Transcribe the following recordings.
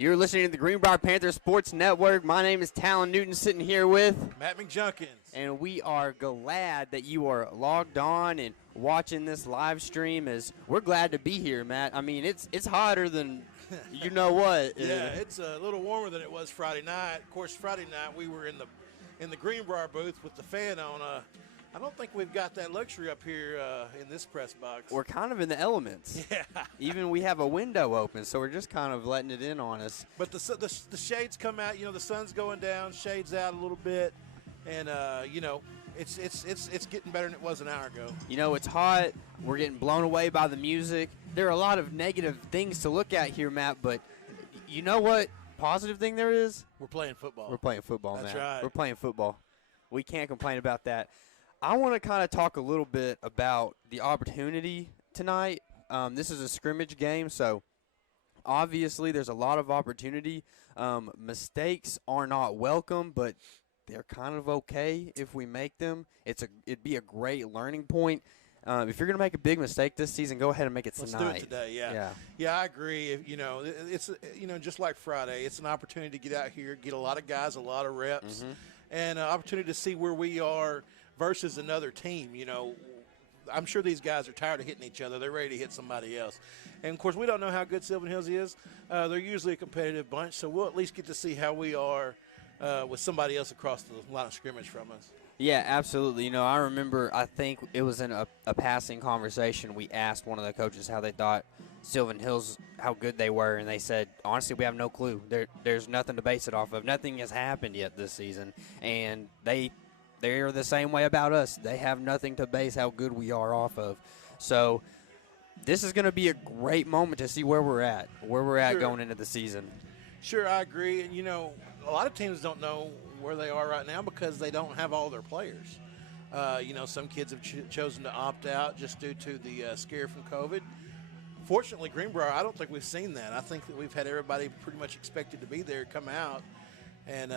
You're listening to the Greenbrier Panthers Sports Network. My name is Talon Newton, sitting here with Matt McJunkins. And we are glad that you are logged on and watching this live stream. As we're glad to be here, Matt. I mean, it's hotter than you know what. Yeah, it's a little warmer than it was Friday night. Of course, Friday night we were in the Greenbrier booth with the fan on. I don't think we've got that luxury up here in this press box. We're kind of in the elements. Yeah. Even we have a window open, so we're just kind of letting it in on us. But the shades come out. You know, the sun's going down, shades out a little bit, and you know, it's getting better than it was an hour ago. You know, it's hot. We're getting blown away by the music. There are a lot of negative things to look at here, Matt. But you know what? Positive thing there is. We're playing football. We're playing football, That's Matt. right. We're playing football. We can't complain about that. I want to kind of talk a little bit about the opportunity tonight. This is a scrimmage game, so obviously there's a lot of opportunity. Mistakes are not welcome, but they're kind of okay if we make them. It'd be a great learning point. If you're going to make a big mistake this season, go ahead and make it tonight. Let's do it today, yeah. I agree. You know, it's just like Friday. It's an opportunity to get out here, get a lot of guys, a lot of reps, and an opportunity to see where we are versus another team. You know, I'm sure these guys are tired of hitting each other. They're ready to hit somebody else. And, of course, we don't know how good Sylvan Hills is. They're usually a competitive bunch, so we'll at least get to see how we are with somebody else across the line of scrimmage from us. Yeah, absolutely. You know, I remember, I think it was in a passing conversation, we asked one of the coaches how they thought Sylvan Hills, how good they were, and they said, honestly, we have no clue. There's nothing to base it off of. Nothing has happened yet this season, and they're the same way about us. They have nothing to base how good we are off of. So this is going to be a great moment to see where we're at Sure. going into the season. Sure, I agree. And, you know, a lot of teams don't know where they are right now because they don't have all their players. You know, some kids have chosen to opt out just due to the scare from COVID. Fortunately, Greenbrier, I don't think we've seen that. I think that we've had everybody pretty much expected to be there come out. And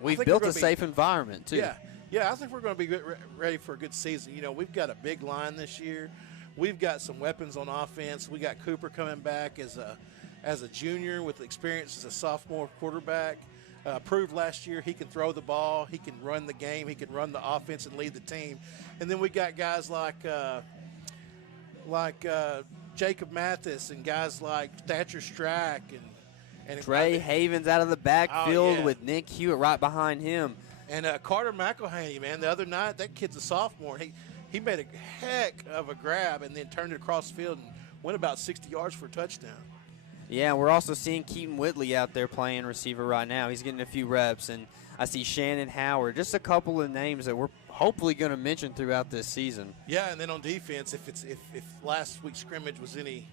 we've built a safe environment, too. Yeah, I think we're going to be ready for a good season. You know, we've got a big line this year. We've got some weapons on offense. We got Cooper coming back as a junior with experience as a sophomore quarterback. Proved last year he can throw the ball, he can run the game, he can run the offense and lead the team. And then we got guys like Jacob Mathis and guys like Thatcher Strack and Trey Havens out of the backfield with Nick Hewitt right behind him. And Carter McElhaney, man, the other night, that kid's a sophomore. He made a heck of a grab and then turned it across the field and went about 60 yards for a touchdown. Yeah, we're also seeing Keaton Whitley out there playing receiver right now. He's getting a few reps, and I see Shannon Howard, just a couple of names that we're hopefully going to mention throughout this season. Yeah, and then on defense, if last week's scrimmage was any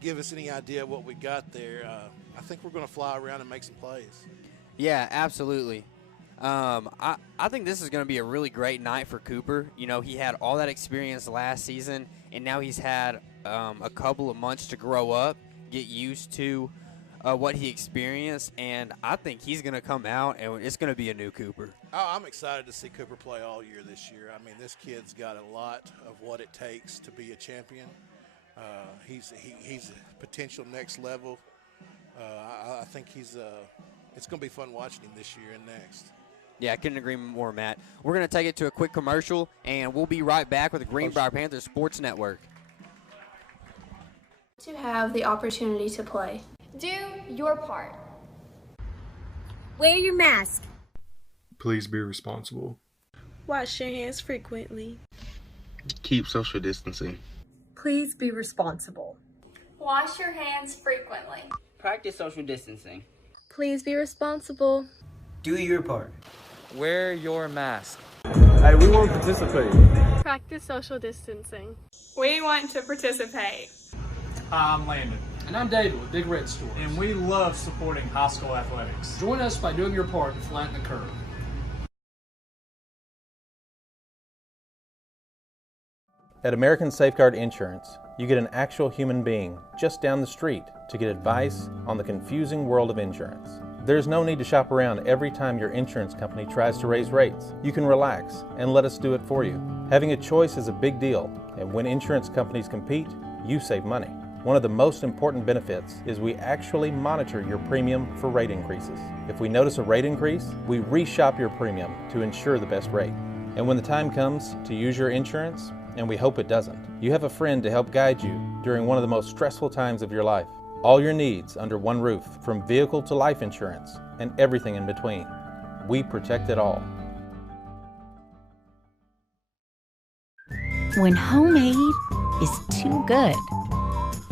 give us any idea what we got there, I think we're going to fly around and make some plays. Yeah, absolutely. I think this is going to be a really great night for Cooper. You know, he had all that experience last season, and now he's had a couple of months to grow up, get used to what he experienced, and I think he's going to come out, and it's going to be a new Cooper. Oh, I'm excited to see Cooper play all year this year. I mean, this kid's got a lot of what it takes to be a champion. He's a potential next level. I think it's going to be fun watching him this year and next. Yeah, I couldn't agree more, Matt. We're going to take it to a quick commercial, and we'll be right back with the Greenbrier Panthers Sports Network. To have the opportunity to play. Do your part. Wear your mask. Please be responsible. Wash your hands frequently. Keep social distancing. Please be responsible. Wash your hands frequently. Practice social distancing. Please be responsible. Do your part. Wear your mask. Hey, we want to participate. Practice social distancing. We want to participate. Hi, I'm Landon. And I'm David with Big Red Stores. And we love supporting high school athletics. Join us by doing your part to flatten the curve. At American Safeguard Insurance, you get an actual human being just down the street to get advice on the confusing world of insurance. There's no need to shop around every time your insurance company tries to raise rates. You can relax and let us do it for you. Having a choice is a big deal, and when insurance companies compete, you save money. One of the most important benefits is we actually monitor your premium for rate increases. If we notice a rate increase, we reshop your premium to ensure the best rate. And when the time comes to use your insurance, and we hope it doesn't, you have a friend to help guide you during one of the most stressful times of your life. All your needs under one roof, from vehicle to life insurance and everything in between. We protect it all. When homemade is too good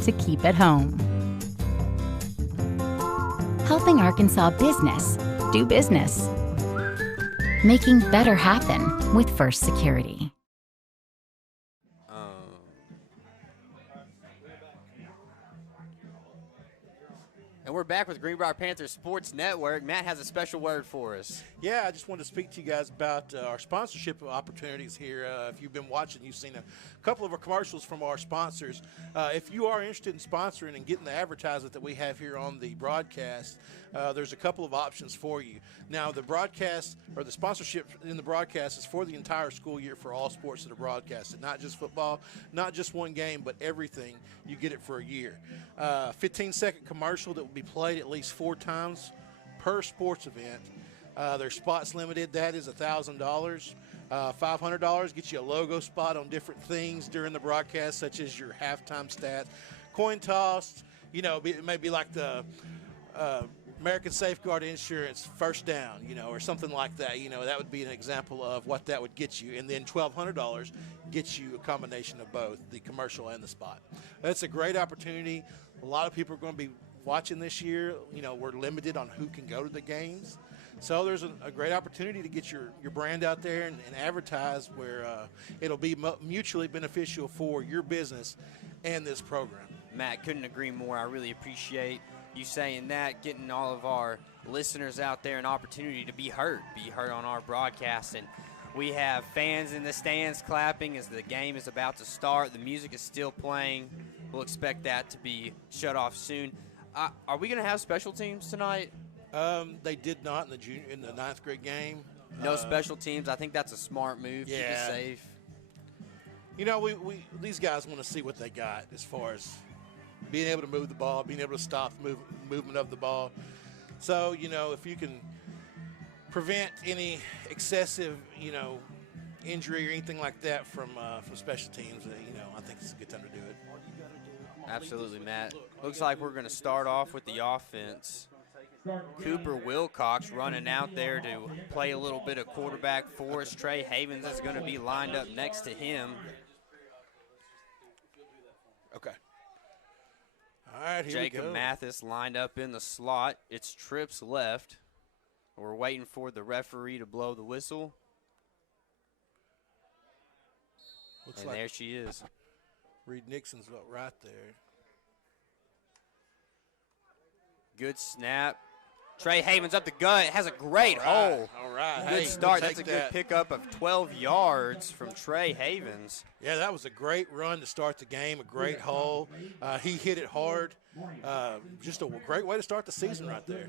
to keep at home. Helping Arkansas business do business. Making better happen with First Security. And we're back with Greenbrier Panthers Sports Network. Matt has a special word for us. Yeah, I just wanted to speak to you guys about our sponsorship opportunities here. If you've been watching, you've seen a couple of our commercials from our sponsors. If you are interested in sponsoring and getting the advertisement that we have here on the broadcast, there's a couple of options for you. Now, the broadcast or the sponsorship in the broadcast is for the entire school year for all sports that are broadcasted, not just football, not just one game, but everything. You get it for a year. 15-second commercial that will be played at least 4 times per sports event. There's spots limited. That is $1,000. $500 gets you a logo spot on different things during the broadcast, such as your halftime stats, coin toss. You know, it may be like the American Safeguard Insurance first down, you know, or something like that. You know, that would be an example of what that would get you. And then $1,200 gets you a combination of both, the commercial and the spot. That's a great opportunity. A lot of people are going to be watching this year. You know, we're limited on who can go to the games. So there's a great opportunity to get your brand out there and advertise where it'll be mutually beneficial for your business and this program. Matt, couldn't agree more. I really appreciate you saying that, getting all of our listeners out there an opportunity to be heard on our broadcast. And we have fans in the stands clapping as the game is about to start. The music is still playing. We'll expect that to be shut off soon. Are we going to have special teams tonight? They did not in the 9th grade game. No special teams. I think that's a smart move. Yeah. Keep it safe. You know, we these guys want to see what they got as far as being able to move the ball, being able to stop movement of the ball. So, you know, if you can prevent any excessive, you know, injury or anything like that from special teams, you know, I think it's a good time to do it. Absolutely, Matt. Looks like we're going to start off with the offense. Cooper Wilcox running out there to play a little bit of quarterback for us. Trey Havens is going to be lined up next to him. Okay. All right, here we go. Jacob Mathis lined up in the slot. It's trips left. We're waiting for the referee to blow the whistle. Looks and like there she is. Reed Nixon's right there. Good snap. Trey Havens up the gut. Has a great hole. All right. Good Hey, start. we'll That's a take good that. pickup of 12 yards from Trey Havens. Yeah, that was a great run to start the game, a great hole. He hit it hard. Just a great way to start the season right there.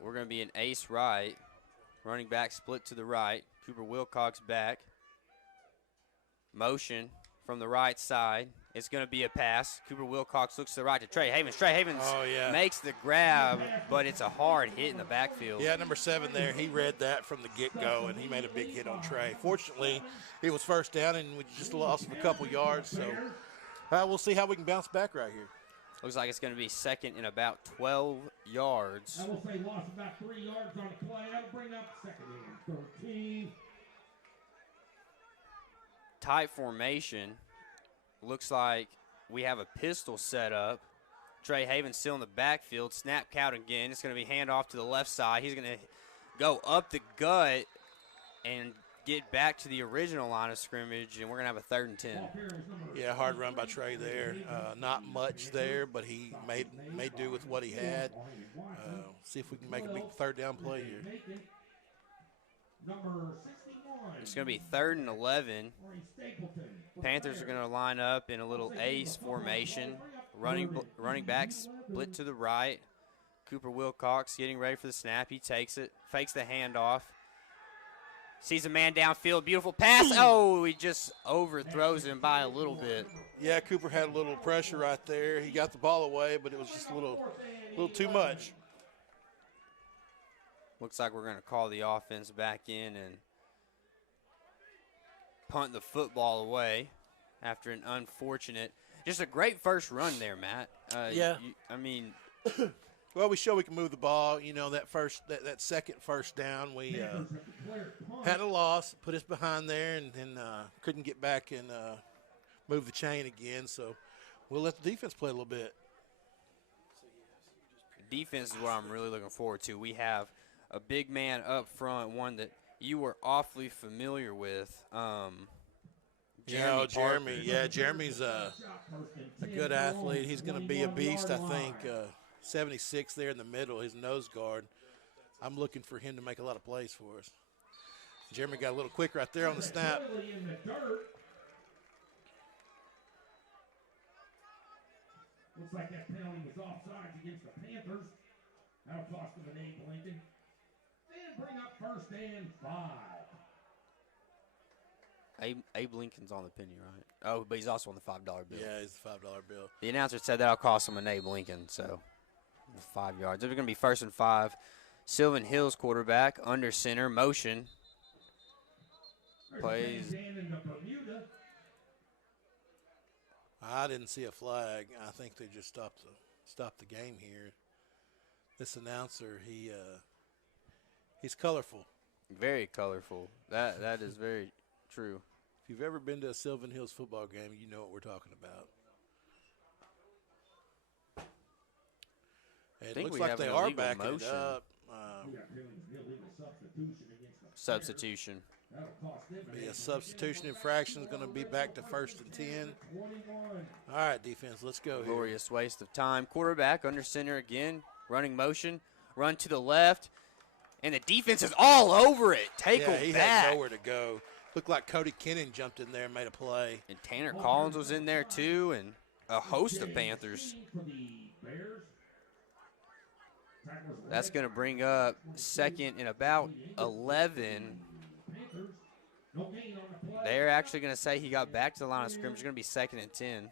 We're going to be an ace right. Running back split to the right. Cooper Wilcox back. Motion from the right side. It's going to be a pass. Cooper Wilcox looks to the right to Trey Havens. Trey Havens makes the grab, but it's a hard hit in the backfield. Yeah, number 7 there. He read that from the get-go, and he made a big hit on Trey. Fortunately, it was first down, and we just lost him a couple yards. So we'll see how we can bounce back right here. Looks like it's going to be second and about 12 yards. I will say lost about 3 yards on the play. That'll bring up second and 13. Tight formation. Looks like we have a pistol set up. Trey Havens still in the backfield. Snap count again. It's going to be handoff to the left side. He's going to go up the gut and get back to the original line of scrimmage, and we're going to have a 3rd and 10. Yeah, hard run by Trey there. Not much there, but he made do with what he had. See if we can make a big 3rd down play here. It's going to be 3rd and 11. Panthers are going to line up in a little ace formation. Running back split to the right. Cooper Wilcox getting ready for the snap. He takes it, fakes the handoff. Sees a man downfield. Beautiful pass. Oh, he just overthrows him by a little bit. Yeah, Cooper had a little pressure right there. He got the ball away, but it was just a little too much. Looks like we're going to call the offense back in and punt the football away after an unfortunate, just a great first run there, Matt. Yeah. I mean. Well, we show we can move the ball. You know, that second first down, we had a loss, put us behind there, and then couldn't get back and move the chain again. So we'll let the defense play a little bit. Defense is what I'm really looking forward to. We have a big man up front, one that you were awfully familiar with. Jeremy. Yeah, Jeremy's a good athlete. He's going to be a beast, I think. 76 there in the middle, his nose guard. I'm looking for him to make a lot of plays for us. Jeremy got a little quick right there on the snap. Looks like that penalty was offsides against the Panthers. That'll cost them an Abe Lincoln. And bring up 1st and 5. Abe Lincoln's on the penny, right? Oh, but he's also on the $5 bill. Yeah, he's the $5 bill. The announcer said that'll cost him an Abe Lincoln, so 5 yards. They're going to be 1st and 5. Sylvan Hills quarterback, under center, motion. Plays. I didn't see a flag. I think they just stopped the game here. This announcer, he's colorful. Very colorful. That is very true. If you've ever been to a Sylvan Hills football game, you know what we're talking about. It looks like they are backing it up. Substitution. Be a substitution infraction is going to be back to 1st and 10. All right, defense, let's go. Glorious waste of time. Quarterback under center again, running motion, run to the left, and the defense is all over it. Take him back. He had nowhere to go. Looked like Cody Kennan jumped in there and made a play. And Tanner Collins was in there too, and a host of Panthers. That's going to bring up 2nd and about 11. They're actually going to say he got back to the line of scrimmage. It's going to be 2nd and 10.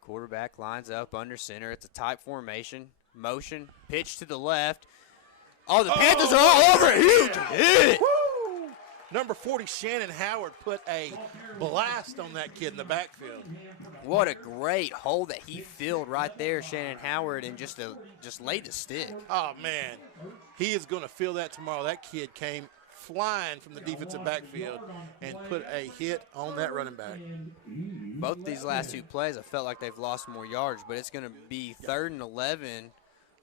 Quarterback lines up under center. It's a tight formation. Motion, pitch to the left. Oh, the Panthers are all over it. Huge hit. Number 40, Shannon Howard, put a blast on that kid in the backfield. What a great hole that he filled right there, Shannon Howard, and just laid the stick. Oh, man. He is going to feel that tomorrow. That kid came flying from the defensive backfield and put a hit on that running back. Both of these last 2 plays, I felt like they've lost more yards, but it's going to be 3rd and 11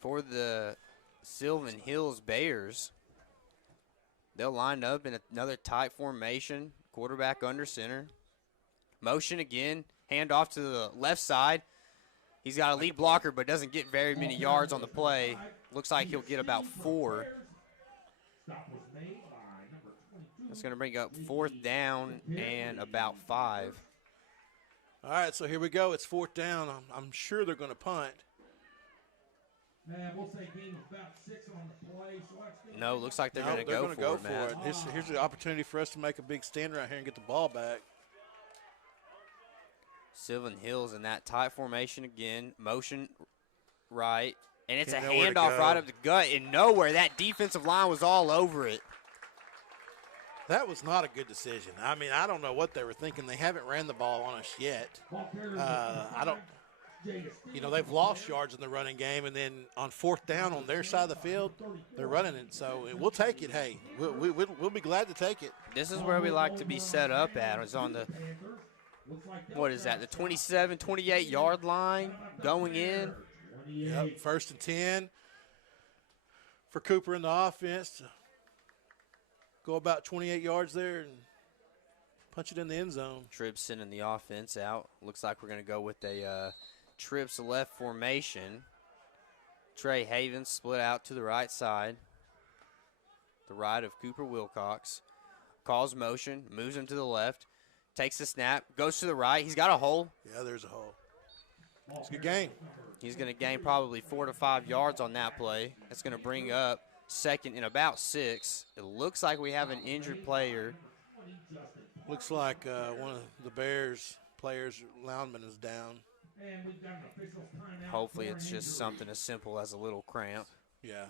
for the Sylvan Hills Bears. They'll line up in another tight formation, quarterback under center. Motion again, hand off to the left side. He's got a lead blocker but doesn't get very many yards on the play. Looks like he'll get about 4. That's going to bring up 4th down and about 5. All right, so here we go. It's 4th down. I'm sure they're going to punt. We'll say game about 6 on the play. No, looks like they're going to go for it. Here's the opportunity for us to make a big stand right here and get the ball back. Sylvan Hills in that tight formation again. Motion right. And it's a handoff right up the gut and nowhere. That defensive line was all over it. That was not a good decision. I mean, I don't know what they were thinking. They haven't ran the ball on us yet. They've lost yards in the running game, and then on 4th down on their side of the field, they're running it. So we'll take it. Hey, we'll be glad to take it. This is where we like to be set up at. It's on the, what is that, the 27, 28-yard line going in. Yep, 1st and 10 for Cooper in the offense. Go about 28 yards there and punch it in the end zone. Trips sending the offense out. Looks like we're going to go with a trips left formation. Trey Havens split out to the right side. The right of Cooper Wilcox. Calls motion, moves him to the left, takes the snap, goes to the right. He's got a hole. Yeah, there's a hole. It's a good game. He's going to gain probably 4 to 5 yards on that play. That's going to bring up second and about 6. It looks like we have an injured player. Looks like one of the Bears players, Loudman, is down. Hopefully it's just something as simple as a little cramp. Yeah.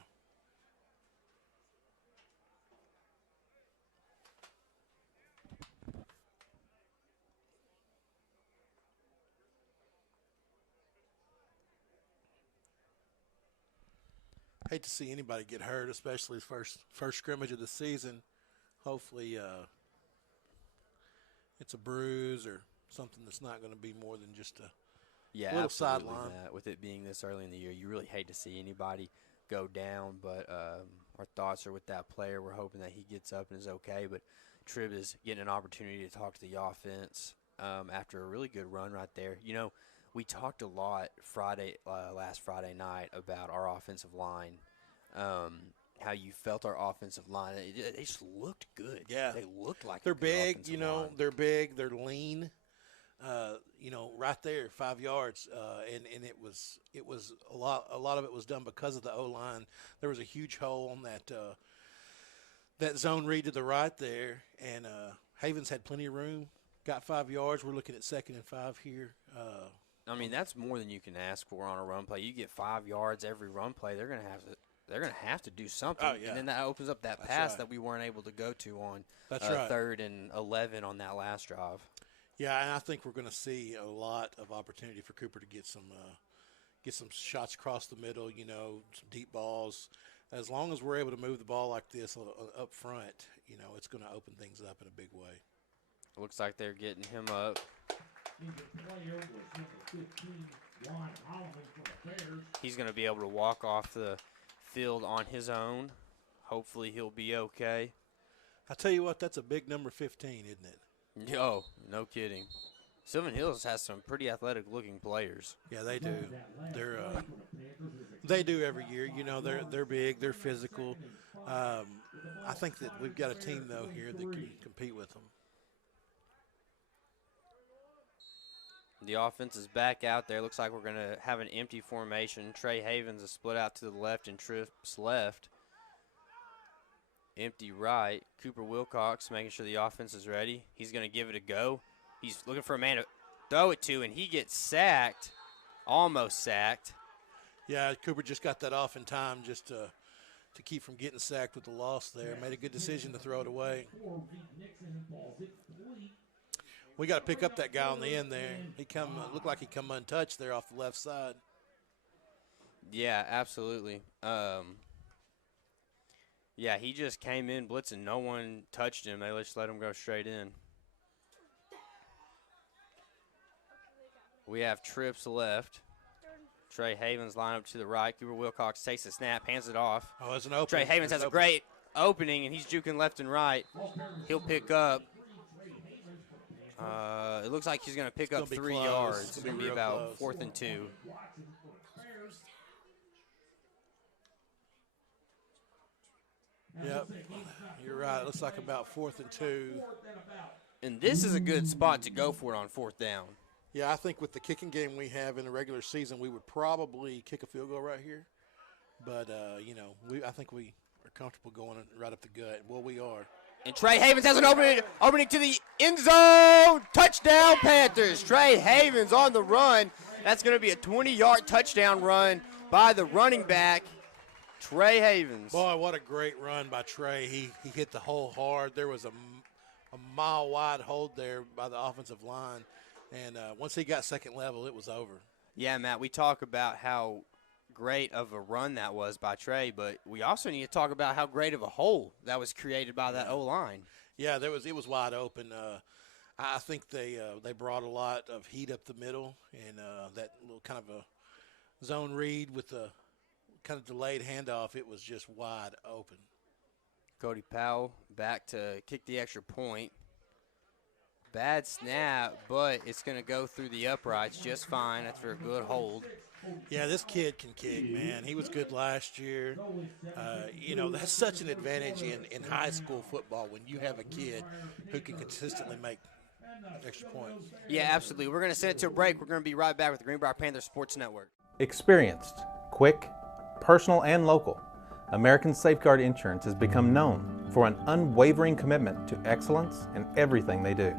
Hate to see anybody get hurt, especially first scrimmage of the season. Hopefully it's a bruise or something that's not going to be more than just a little sideline. With it being this early in the year, you really hate to see anybody go down, but our thoughts are with that player. We're hoping that he gets up and is okay, but Tribb is getting an opportunity to talk to the offense after a really good run right there. You know, we talked a lot last Friday night about our offensive line, how you felt our offensive line. They just looked good. Yeah. They looked like they're a good big, offensive you know, line. they're big, they're lean. Right there, 5 yards, and it was a lot of it was done because of the O-line. There was a huge hole on that zone read to the right there, and Havens had plenty of room, got 5 yards. We're looking at 2nd and 5 here. I mean, that's more than you can ask for on a run play. You get 5 yards every run play, they're gonna have to do something. Oh, yeah. And then that opens up that pass that we weren't able to go to on 3rd and 11 on that last drive. Yeah, and I think we're going to see a lot of opportunity for Cooper to get some shots across the middle, you know, some deep balls. As long as we're able to move the ball like this up front, you know, it's going to open things up in a big way. Looks like they're getting him up. He's going to be able to walk off the field on his own. Hopefully he'll be okay. I tell you what, that's a big number 15, isn't it? Oh, no kidding. Sylvan Hills has some pretty athletic-looking players. Yeah, they do. They do every year. You know, they're big, they're physical. I think that we've got a team though here that can compete with them. The offense is back out there. Looks like we're going to have an empty formation. Trey Havens is split out to the left and Tripp's left. Empty right. Cooper Wilcox making sure the offense is ready. He's going to give it a go. He's looking for a man to throw it to, and he gets sacked, almost sacked. Yeah, Cooper just got that off in time just to keep from getting sacked with the loss there. Made a good decision to throw it away. We got to pick up that guy on the end there. He looked like he come untouched there off the left side. Yeah, absolutely. Yeah, he just came in blitzing. No one touched him. They just let him go straight in. We have Trips left. Trey Havens line up to the right. Cooper Wilcox takes the snap, hands it off. Oh, it's an opening. Trey Havens has a great opening, and he's juking left and right. He'll pick up. It looks like he's going to pick up 3 yards. It's going to be about 4th and 2. Yep, you're right. It looks like about 4th and 2. And this is a good spot to go for it on 4th down. Yeah, I think with the kicking game we have in the regular season, we would probably kick a field goal right here. But, you know, I think we are comfortable going right up the gut. Well, we are. And Trey Havens has an opening to the end zone. Touchdown, Panthers. Trey Havens on the run. That's going to be a 20-yard touchdown run by the running back, Trey Havens. Boy, what a great run by Trey. He hit the hole hard. There was a mile-wide hold there by the offensive line. And once he got second level, it was over. Yeah, Matt, we talk about how great of a run that was by Trey, but we also need to talk about how great of a hole that was created by that O-line. Yeah, it was wide open. I think they brought a lot of heat up the middle, and that little kind of a zone read with the kind of delayed handoff, it was just wide open. Cody Powell back to kick the extra point. Bad snap, but it's going to go through the uprights just fine after a good hold. Yeah, this kid can kick, man. He was good last year. You know, that's such an advantage in high school football when you have a kid who can consistently make extra points. Yeah, absolutely. We're going to send it to a break. We're going to be right back with the Greenbrier Panthers Sports Network. Experienced, quick, personal, and local. American Safeguard Insurance has become known for an unwavering commitment to excellence in everything they do.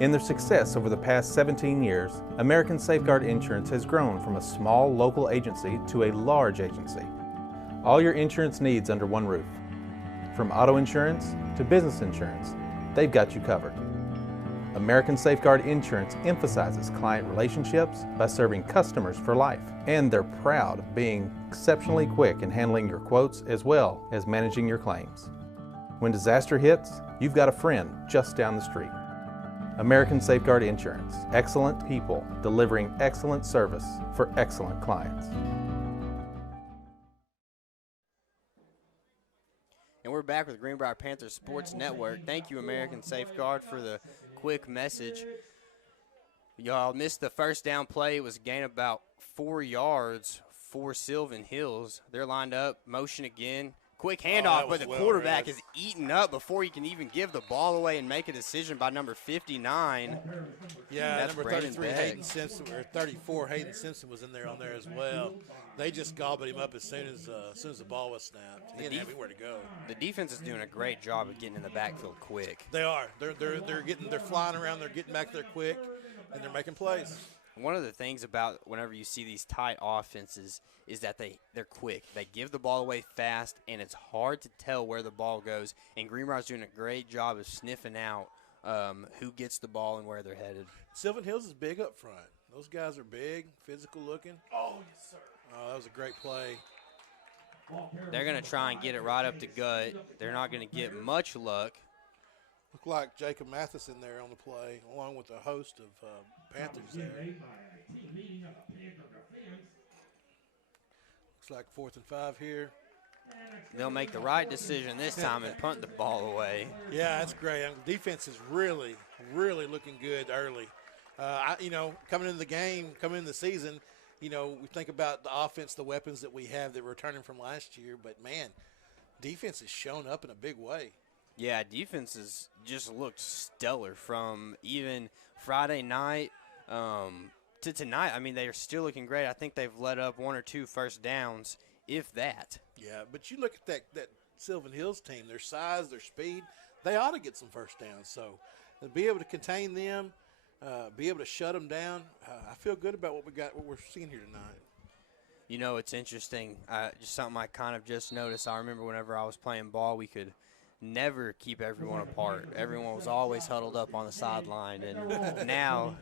In their success over the past 17 years, American Safeguard Insurance has grown from a small local agency to a large agency. All your insurance needs under one roof. From auto insurance to business insurance, they've got you covered. American Safeguard Insurance emphasizes client relationships by serving customers for life, and they're proud of being exceptionally quick in handling your quotes as well as managing your claims. When disaster hits, you've got a friend just down the street. American Safeguard Insurance, excellent people delivering excellent service for excellent clients. And we're back with Greenbrier Panthers Sports Network. Thank you, American Safeguard, for the quick message. Y'all missed the first down play. It was a gain about 4 yards for Sylvan Hills. They're lined up, motion again. Quick handoff, but the quarterback is eaten up before he can even give the ball away and make a decision by number 59. Yeah, that's number Brandon 33, Beck. Hayden Simpson, or 34, Hayden Simpson was in there on there as well. They just gobbled him up as soon as the ball was snapped. He didn't have anywhere to go. The defense is doing a great job of getting in the backfield quick. They are. They're flying around. They're getting back there quick, and they're making plays. One of the things about whenever you see these tight offenses is that they're quick. They give the ball away fast, and it's hard to tell where the ball goes. And Greenbrier's doing a great job of sniffing out who gets the ball and where they're headed. Sylvan Hills is big up front. Those guys are big, physical looking. Oh, yes, sir. Oh, that was a great play. They're going to try and get it right up the gut. They're not going to get much luck. Looked like Jacob Matheson there on the play, along with a host of Panthers there. Looks like 4th and 5 here. They'll make the right decision this time and punt the ball away. Yeah, that's great. Defense is really, really looking good early. Coming into the game, coming into the season, we think about the offense, the weapons that we have that we're returning from last year. But, man, defense has shown up in a big way. Yeah, defense has just looked stellar from even Friday night to tonight. I mean, they are still looking great. I think they've let up 1 or 2 first downs, if that. Yeah, but you look at that Sylvan Hills team, their size, their speed, they ought to get some first downs. So to be able to contain them, be able to shut them down, I feel good about what we're seeing here tonight. It's interesting. Just something I kind of just noticed. I remember whenever I was playing ball, we could never keep everyone apart. Everyone was always huddled up on the sideline, and now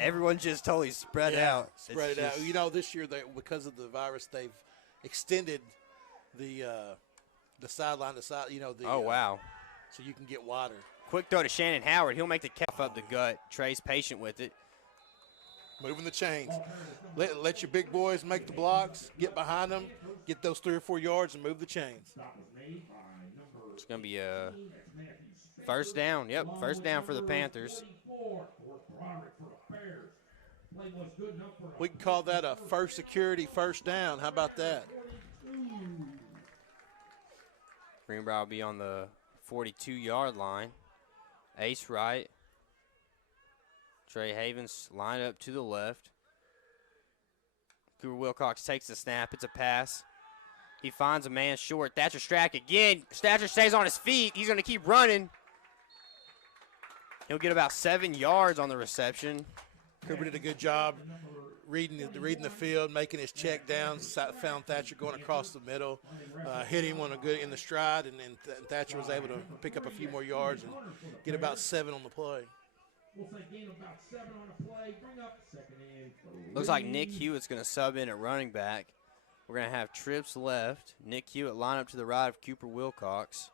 everyone's just totally spread out. Spread it out. This year, because of the virus, they've extended the sideline to side. Oh, wow. So you can get wider. Quick throw to Shannon Howard. He'll make the catch up the gut. Trey's patient with it. Moving the chains. Let your big boys make the blocks, get behind them, get those 3 or 4 yards, and move the chains. It's going to be a first down. Yep, first down for the Panthers. We can call that a first security first down. How about that? Greenbrier will be on the 42-yard line. Ace right. Trey Havens lined up to the left. Cooper Wilcox takes the snap. It's a pass. He finds a man short. Thatcher Strack again. Thatcher stays on his feet. He's going to keep running. He'll get about 7 yards on the reception. Cooper did a good job reading the field, making his check down. Found Thatcher going across the middle, hit him in the stride, and Thatcher was able to pick up a few more yards and get about 7 on the play. Looks like Nick Hewitt's going to sub in at running back. We're going to have trips left. Nick Hewitt line up to the right of Cooper Wilcox.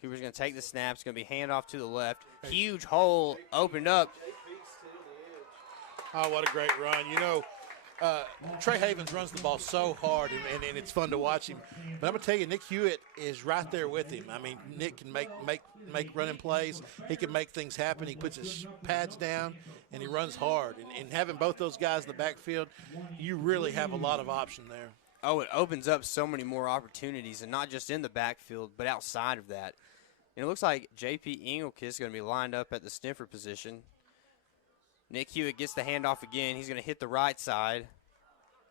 Cooper's going to take the snap. It's going to be handoff to the left. Huge hole opened up. Oh, what a great run. Trey Havens runs the ball so hard, and it's fun to watch him. But I'm going to tell you, Nick Hewitt is right there with him. I mean, Nick can make running plays. He can make things happen. He puts his pads down, and he runs hard. And having both those guys in the backfield, you really have a lot of option there. Oh, it opens up so many more opportunities, and not just in the backfield, but outside of that. And it looks like J.P. Engelkist is going to be lined up at the sniffer position. Nick Hewitt gets the handoff again. He's going to hit the right side.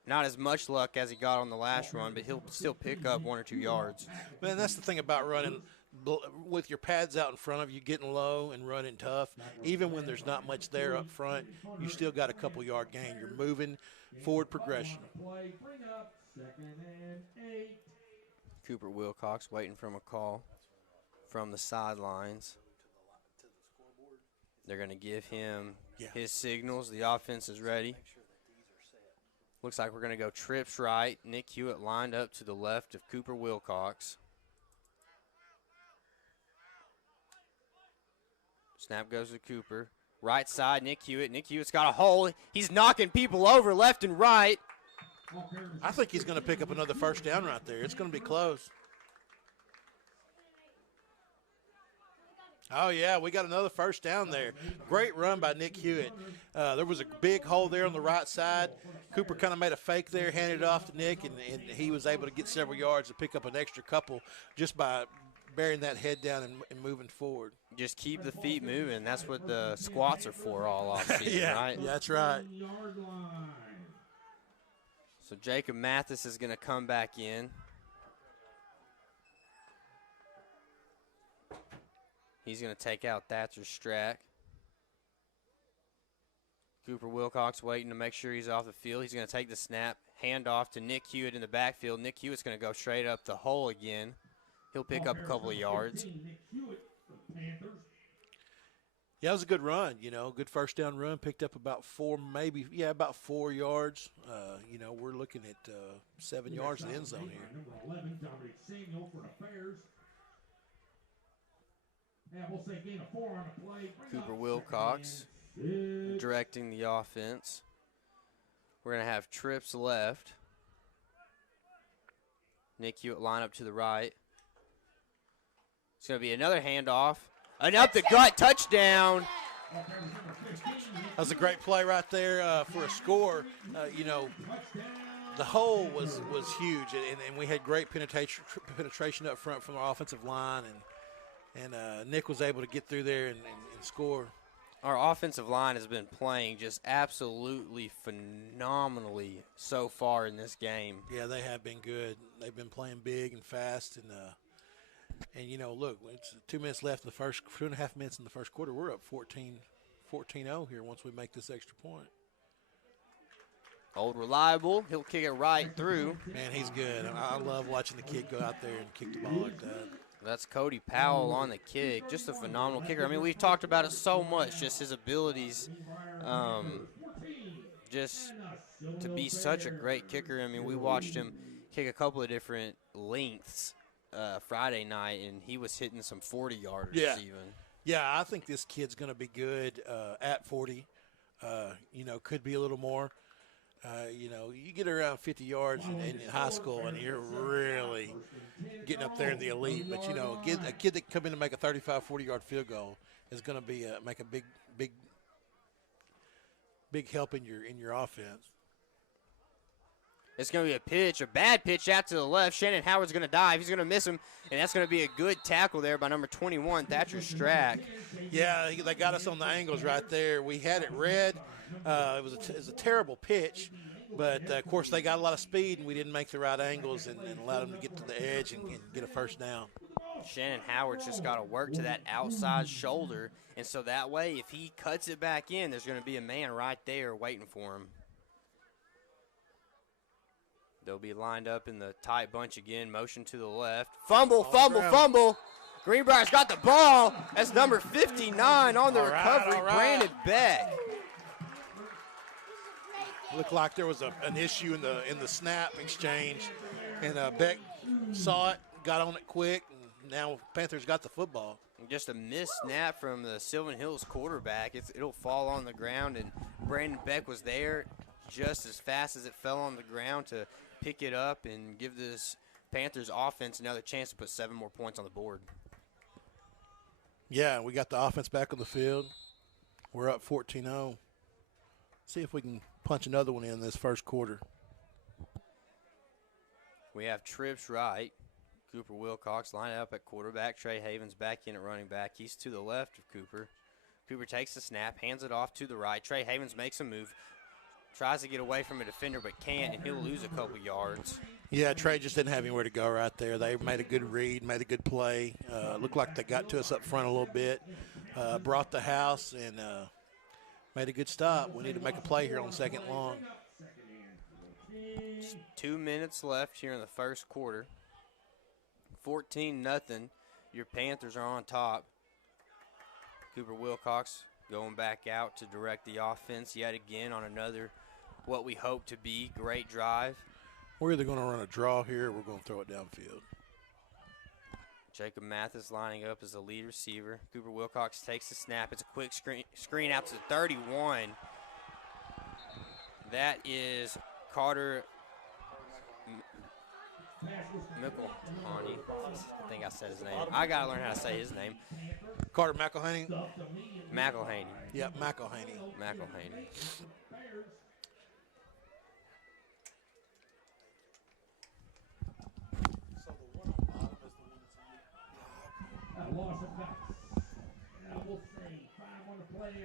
not as much luck as he got on the last run, but he'll still pick up 1 or 2 yards. Man, that's the thing about running with your pads out in front of you, getting low and running tough. Even when there's not much there up front, you still got a couple yard gain. You're moving forward progression. Cooper Wilcox waiting for a call from the sidelines. They're going to give him his signals. The offense is ready. Looks like we're going to go trips right. Nick Hewitt lined up to the left of Cooper Wilcox. Snap goes to Cooper. Right side, Nick Hewitt. Nick Hewitt's got a hole. He's knocking people over left and right. I think he's going to pick up another first down right there. It's going to be close. Oh, yeah, we got another first down there. Great run by Nick Hewitt. There was a big hole there on the right side. Cooper kind of made a fake there, handed it off to Nick, and he was able to get several yards and pick up an extra couple just by burying that head down and moving forward. Just keep the feet moving. That's what the squats are for all offseason, right? Yeah, that's right. So Jacob Mathis is going to come back in. He's going to take out Thatcher Strack. Cooper Wilcox waiting to make sure he's off the field. He's going to take the snap, hand off to Nick Hewitt in the backfield. Nick Hewitt's going to go straight up the hole again. He'll pick up a couple of yards. Yeah, it was a good run, good first down run. Picked up about 4 yards. We're looking at 7 yards in the end zone here. Cooper Wilcox directing the offense. We're going to have trips left. Nick Hewitt line up to the right. It's going to be another handoff. And up the gut, touchdown. That was a great play right there for a score. The hole was huge, and we had great penetration up front from our offensive line, and Nick was able to get through there and score. Our offensive line has been playing just absolutely phenomenally so far in this game. Yeah, they have been good. They've been playing big and fast, and look, it's 2 minutes left in the first, 2.5 minutes in the first quarter. We're up 14-0 here once we make this extra point. Old Reliable, he'll kick it right through. Man, he's good. I love watching the kid go out there and kick the ball like that. That's Cody Powell on the kick. Just a phenomenal kicker. I mean, we've talked about it so much, just his abilities, just to be such a great kicker. I mean, we watched him kick a couple of different lengths Friday night, and he was hitting some 40-yarders even. Yeah, I think this kid's going to be good at 40. Could be a little more. You get around 50 yards in high school, and you're really getting up there in the elite. But, a kid that come in to make a 35, 40-yard field goal is going to be make a big help in your offense. It's going to be a bad pitch out to the left. Shannon Howard's going to dive. He's going to miss him, and that's going to be a good tackle there by number 21, Thatcher Strack. Yeah, they got us on the angles right there. We had it read. It was a terrible pitch, but, of course, they got a lot of speed, and we didn't make the right angles and allowed them to get to the edge and get a first down. Shannon Howard's just got to work to that outside shoulder, and so that way if he cuts it back in, there's going to be a man right there waiting for him. They'll be lined up in the tight bunch again, motion to the left. Fumble. Greenbrier's got the ball. That's number 59 on the recovery, Brandon Beck. Looked like there was an issue in the snap exchange, and Beck saw it, got on it quick, and now Panthers got the football. Just a missed snap from the Sylvan Hills quarterback. It'll fall on the ground, and Brandon Beck was there just as fast as it fell on the ground to pick it up and give this Panthers offense another chance to put 7 more points on the board. Yeah, we got the offense back on the field. We're up 14-0. See if we can punch another one in this first quarter. We have trips right. Cooper Wilcox lined up at quarterback. Trey Havens back in at running back. He's to the left of Cooper. Cooper takes the snap, hands it off to the right. Trey Havens makes a move. tries to get away from a defender but can't, and he'll lose a couple yards. Yeah, Trey just didn't have anywhere to go right there. They made a good read, made a good play. Looked like they got to us up front a little bit, brought the house, and made a good stop. We need to make a play here on second long. Just 2 minutes left here in the first quarter. 14-0. Your Panthers are on top. Cooper Wilcox going back out to direct the offense yet again on another what we hope to be great drive. We're either going to run a draw here or we're going to throw it downfield. Jacob Mathis lining up as the lead receiver. Cooper Wilcox takes the snap. It's a quick screen out to the 31. That is Carter McElhaney. I think I said his name. I got to learn how to say his name. Carter McElhaney? McElhaney. Yeah, McElhaney. McElhaney.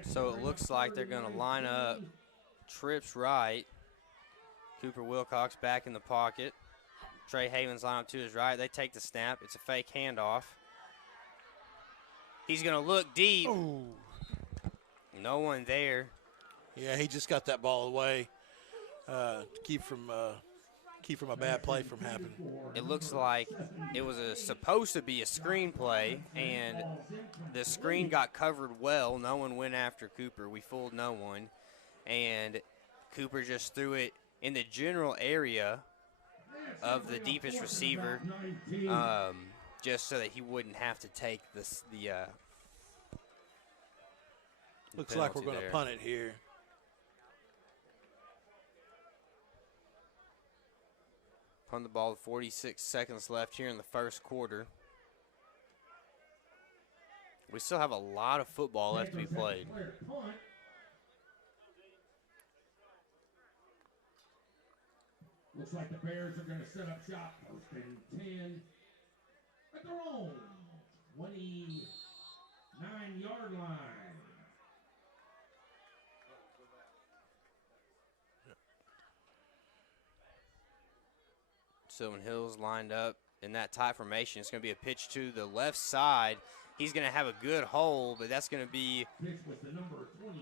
So it looks like they're going to line up trips right. Cooper Wilcox back in the pocket. Trey Havens line up to his right. They take the snap. It's a fake handoff. He's going to look deep. Ooh. No one there. Yeah, he just got that ball away to keep from a bad play from happening. It looks like it was supposed to be a screen play, and the screen got covered well. No one went after Cooper. We fooled no one, and Cooper just threw it in the general area of the deepest receiver, just so that he wouldn't have to take the looks like we're going to punt it here. Punt the ball with 46 seconds left here in the first quarter. We still have a lot of football left to be played. Looks like the Bears are going to set up shop. First and 10 at their own 29-yard line. Sylvan Hills lined up in that tight formation. It's going to be a pitch to the left side. He's going to have a good hole, but that's going to be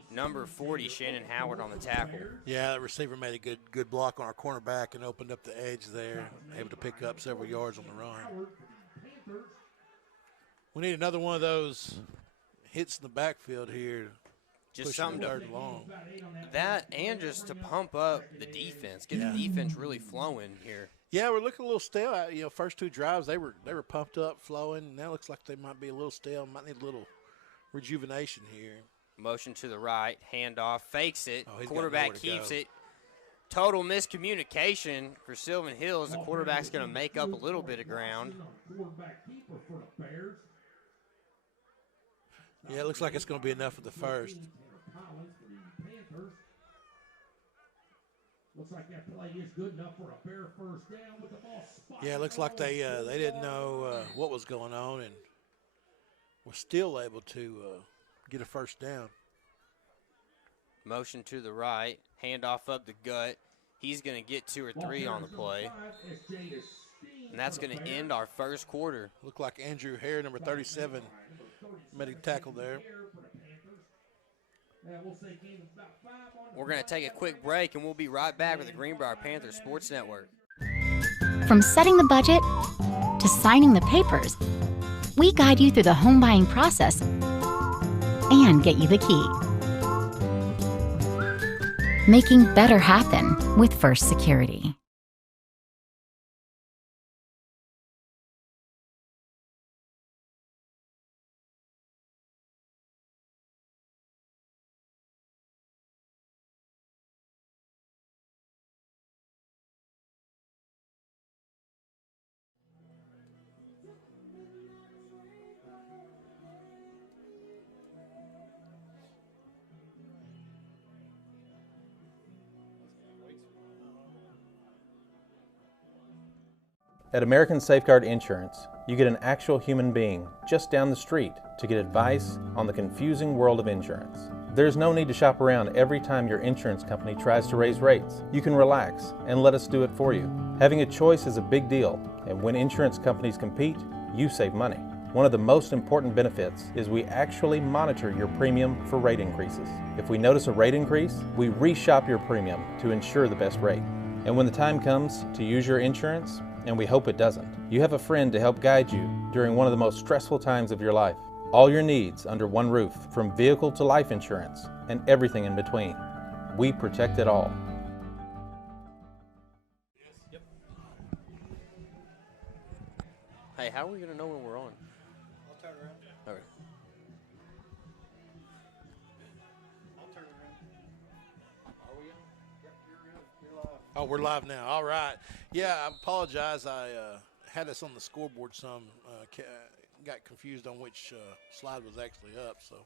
number 40, Shannon Howard, on the tackle. Yeah, the receiver made a good block on our cornerback and opened up the edge there, able to pick up several yards on the run. We need another one of those hits in the backfield here. Just something to long. That and just to pump up the defense, get the defense really flowing here. Yeah, we're looking a little stale. First two drives they were pumped up, flowing. Now it looks like they might be a little stale. Might need a little rejuvenation here. Motion to the right, handoff, fakes it. Oh, quarterback keeps it. Total miscommunication for Sylvan Hills. The quarterback's going to make up a little bit of ground. Yeah, it looks like it's going to be enough for the first. Looks like that play is good enough for a Bear first down with the ball spotted. Yeah, it looks like they didn't know what was going on and were still able to get a first down. Motion to the right, handoff up the gut. He's going to get 2 or 3 on the play. And that's going to end our first quarter. Looked like Andrew Hare, number 37, made a tackle there. We're going to take a quick break, and we'll be right back with the Greenbrier Panthers Sports Network. From setting the budget to signing the papers, we guide you through the home buying process and get you the key. Making better happen with First Security. At American Safeguard Insurance, you get an actual human being just down the street to get advice on the confusing world of insurance. There's no need to shop around every time your insurance company tries to raise rates. You can relax and let us do it for you. Having a choice is a big deal, and when insurance companies compete, you save money. One of the most important benefits is we actually monitor your premium for rate increases. If we notice a rate increase, we reshop your premium to ensure the best rate. And when the time comes to use your insurance, and we hope it doesn't, you have a friend to help guide you during one of the most stressful times of your life. All your needs under one roof, from vehicle to life insurance and everything in between. We protect it all. Hey, how are we going to know when we're on? I'll turn around. All right. I'll turn around. Are we on? Yep, you're live. Oh, we're live now. All right. Yeah, I apologize. I had us on the scoreboard some. Got confused on which slide was actually up, so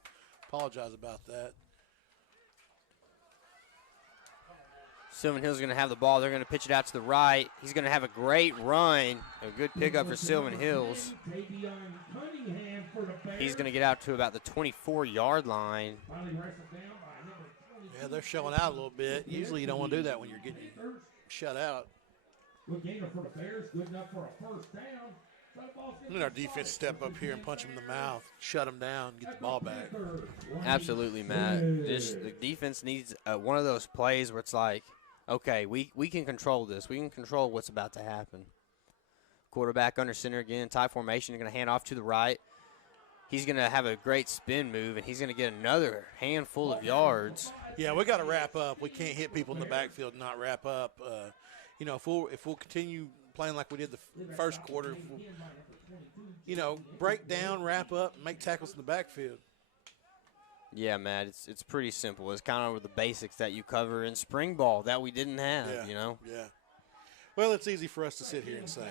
apologize about that. Sylvan Hills going to have the ball. They're going to pitch it out to the right. He's going to have a great run. A good pickup for Sylvan Hills. He's going to get out to about the 24-yard line. Yeah, they're showing out a little bit. Usually you don't want to do that when you're getting shut out. Good gainer for the Bears. Good enough for a first down. Let our defense step up here and punch them in the mouth, shut them down, get the ball back. Absolutely, Matt. The defense needs one of those plays where it's like, okay, we can control this. We can control what's about to happen. Quarterback under center again, tie formation. They're going to hand off to the right. He's going to have a great spin move, and he's going to get another handful of yards. Yeah, we got to wrap up. We can't hit people in the backfield and not wrap up. If we'll continue playing like we did the first quarter, break down, wrap up, and make tackles in the backfield. Yeah, Matt, it's pretty simple. It's kind of the basics that you cover in spring ball that we didn't have, Yeah. Well, it's easy for us to sit here and say.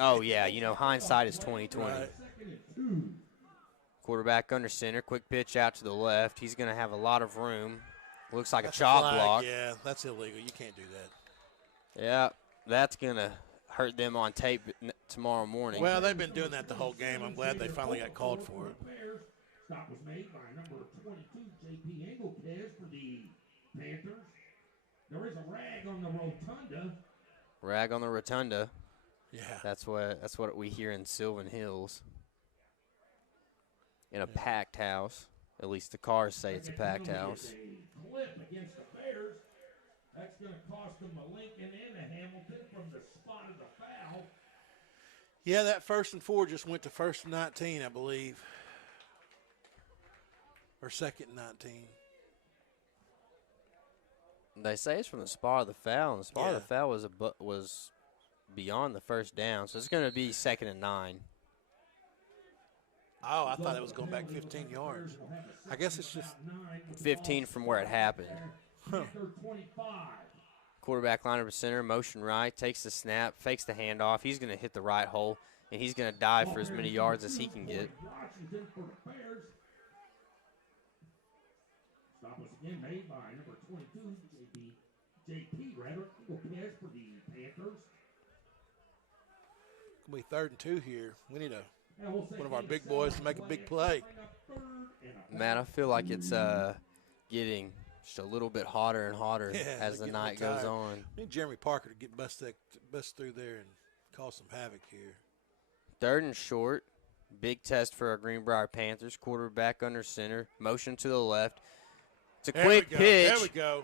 Oh, yeah, hindsight is 20/20. Right. Quarterback under center, quick pitch out to the left. He's going to have a lot of room. Looks like That's a chop flag. block. Yeah, that's illegal. You can't do that. Yeah, that's going to hurt them on tape tomorrow morning. Well, they've been doing that the whole game. I'm glad they finally got called for it. Stop was made by number 22, J.P. Engelkes for the Panthers. There is a rag on the rotunda. Rag on the rotunda. Yeah. That's what we hear in Sylvan Hills. In a packed house. At least the cars say it's a packed house. Clip against the Bears. That's going to cost them a Lincoln and a Hamilton from the spot of the foul. Yeah, that 1st and 4 just went to 1st and 19, I believe. Or 2nd and 19. They say it's from the spot of the foul, and the spot of the foul was beyond the first down, so it's going to be 2nd and 9. Oh, I thought it was going back 15 yards. I guess it's just 15 from where it happened. Huh. Quarterback line over center, motion right, takes the snap, fakes the handoff. He's going to hit the right hole, and he's going to dive for as many yards as he can get. Stop was again made by number 22, J.P. Engelkes for the Panthers. It'll be 3rd and 2 here. We need one of our big boys to make a big play. Matt, I feel like it's getting just a little bit hotter and hotter as the night goes on. I need Jeremy Parker to get bust through there and cause some havoc here. 3rd and short. Big test for our Greenbrier Panthers. Quarterback under center. Motion to the left. It's a quick pitch. There we go.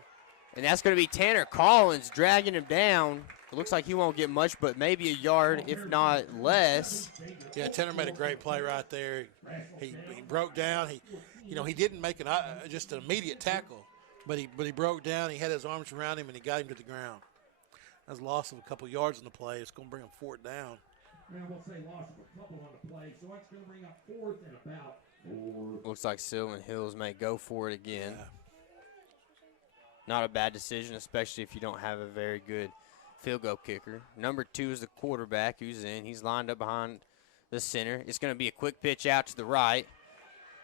And that's going to be Tanner Collins dragging him down. It looks like he won't get much, but maybe a yard, if not less. Yeah, Tanner made a great play right there. He broke down. He didn't make just an immediate tackle, but he broke down. He had his arms around him, and he got him to the ground. That's a loss of a couple yards in the play. It's going to bring him 4th down. Now we'll say loss of a couple on the play, so that's going to bring up 4th and about 4. Looks like Sylvan Hills may go for it again. Yeah. Not a bad decision, especially if you don't have a very good field goal kicker. Number 2 is the quarterback who's in. He's lined up behind the center. It's going to be a quick pitch out to the right.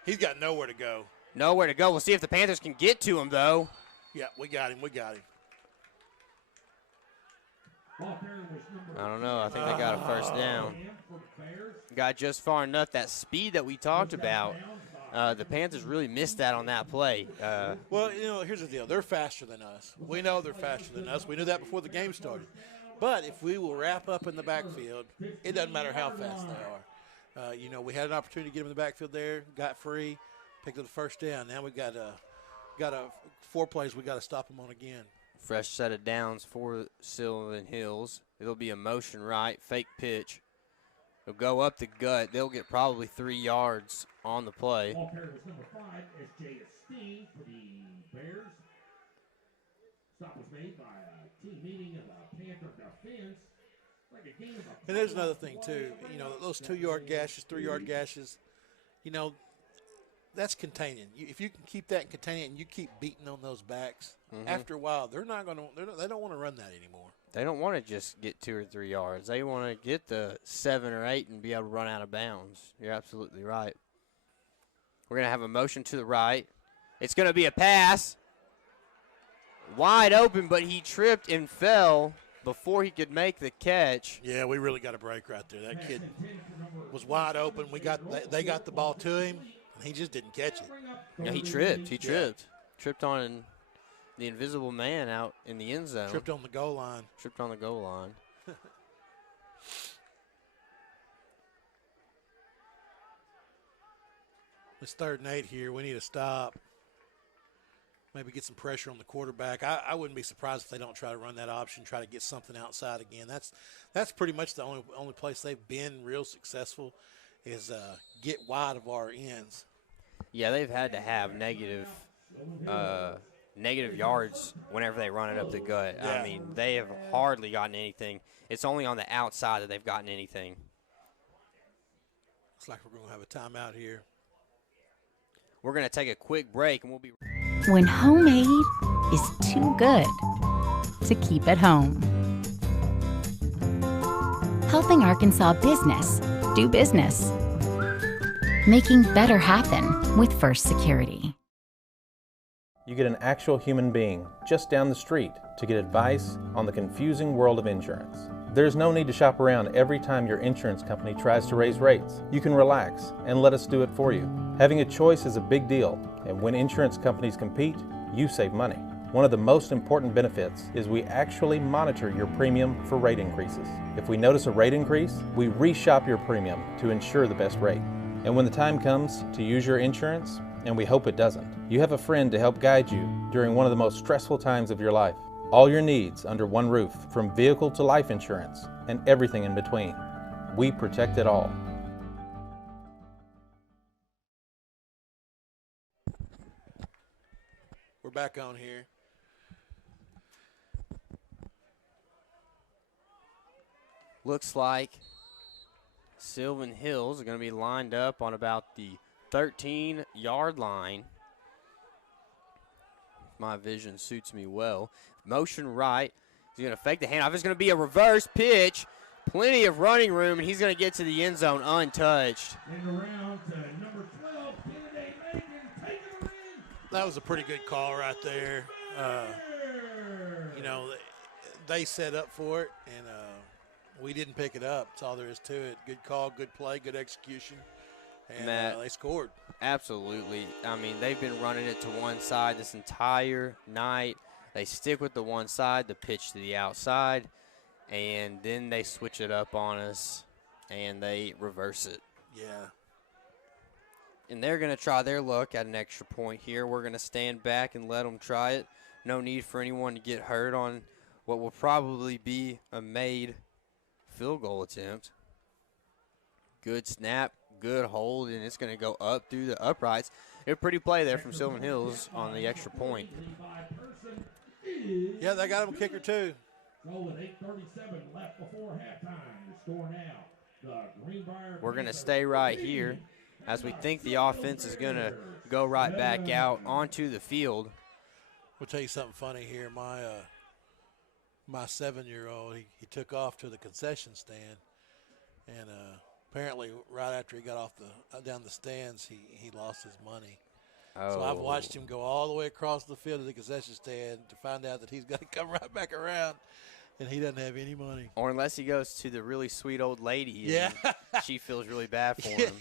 He's got nowhere to go. Nowhere to go. We'll see if the Panthers can get to him, though. Yeah, we got him. I don't know. I think they got a 1st down. Got just far enough. That speed that we talked about. The Panthers really missed that on that play. Well, here's the deal. They're faster than us. We know they're faster than us. We knew that before the game started. But if we will wrap up in the backfield, it doesn't matter how fast they are. We had an opportunity to get them in the backfield there, got free, picked up the first down. Now we've got 4 plays we got to stop them on again. Fresh set of downs for Sylvan Hills. It'll be a motion right, fake pitch. It'll go up the gut. They'll get probably 3 yards on the play. Ball carrier was number 5, S.J. Steen for the Bears. Stop was made by a team meeting of the Panther defense. And there's another thing, too. Those 2-yard gashes, 3-yard gashes, that's containing. If you can keep that and contain it and you keep beating on those backs, after a while, they don't want to run that anymore. They don't want to just get 2 or 3 yards. They want to get the 7 or 8 and be able to run out of bounds. You're absolutely right. We're going to have a motion to the right. It's going to be a pass. Wide open, but he tripped and fell before he could make the catch. Yeah, we really got a break right there. That kid was wide open. They got the ball to him, and he just didn't catch it. No, he tripped. He tripped. Yeah. Tripped on the invisible man out in the end zone. Tripped on the goal line. Tripped on the goal line. It's 3rd and 8 here. We need to stop. Maybe get some pressure on the quarterback. I wouldn't be surprised if they don't try to run that option, try to get something outside again. That's pretty much the only place they've been real successful is get wide of our ends. Yeah, they've had to have negative yards whenever they run it up the gut. Yeah. I mean, they have hardly gotten anything. It's only on the outside that they've gotten anything. Looks like we're going to have a timeout here. We're going to take a quick break, and we'll be. When homemade is too good to keep at home. Helping Arkansas business do business. Making better happen with First Security. You get an actual human being just down the street to get advice on the confusing world of insurance. There's no need to shop around every time your insurance company tries to raise rates. You can relax and let us do it for you. Having a choice is a big deal, and when insurance companies compete, you save money. One of the most important benefits is we actually monitor your premium for rate increases. If we notice a rate increase, we reshop your premium to ensure the best rate. And when the time comes to use your insurance, and we hope it doesn't, you have a friend to help guide you during one of the most stressful times of your life. All your needs under one roof, from vehicle to life insurance, and everything in between. We protect it all. We're back on here. Looks like Sylvan Hills are going to be lined up on about the 13-yard line. My vision suits me well. Motion right. He's going to fake the handoff. It's going to be a reverse pitch. Plenty of running room, and he's going to get to the end zone untouched. That was a pretty good call right there. They set up for it, and we didn't pick it up. That's all there is to it. Good call, good play, good execution, and Matt, they scored. Absolutely. I mean, they've been running it to one side this entire night. They stick with the one side, the pitch to the outside, and then they switch it up on us, and they reverse it. Yeah. And they're going to try their luck at an extra point here. We're going to stand back and let them try it. No need for anyone to get hurt on what will probably be a made field goal attempt. Good snap, good hold, and it's going to go up through the uprights. A pretty play there from Sylvan Hills on the extra point. Yeah, they got him a kicker too. With 8:37 left before halftime. The score now, the Greenbrier. We're going to stay right here as we think the offense is going to go right back out onto the field. We'll tell you something funny here. My 7-year-old, he took off to the concession stand, and apparently right after he got off down the stands, he lost his money. Oh. So I've watched him go all the way across the field to the concession stand to find out that he's got to come right back around. and he doesn't have any money. Or unless he goes to the really sweet old lady. Yeah. She feels really bad for him.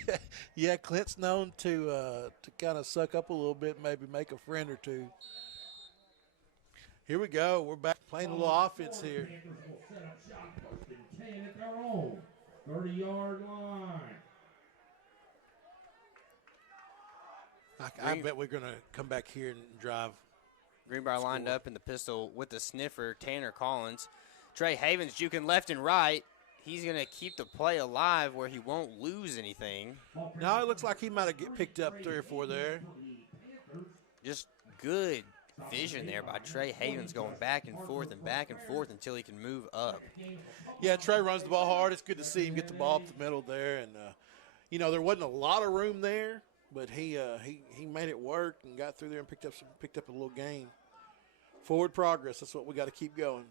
Yeah, Clint's known to kind of suck up a little bit, maybe make a friend or two. Here we go. We're back playing a little offense here. 10 at their own 30-yard line. I bet we're going to come back here and drive. Greenbrier lined up in the pistol with the sniffer, Tanner Collins. Trey Havens juking left and right. He's going to keep the play alive where he won't lose anything. No, it looks like he might have picked up 3 or 4 there. Just good vision there by Trey Havens going back and forth until he can move up. Yeah, Trey runs the ball hard. It's good to see him get the ball up the middle there. And, there wasn't a lot of room there, but he made it work and got through there and picked up a little gain. Forward progress, that's what we got to keep going.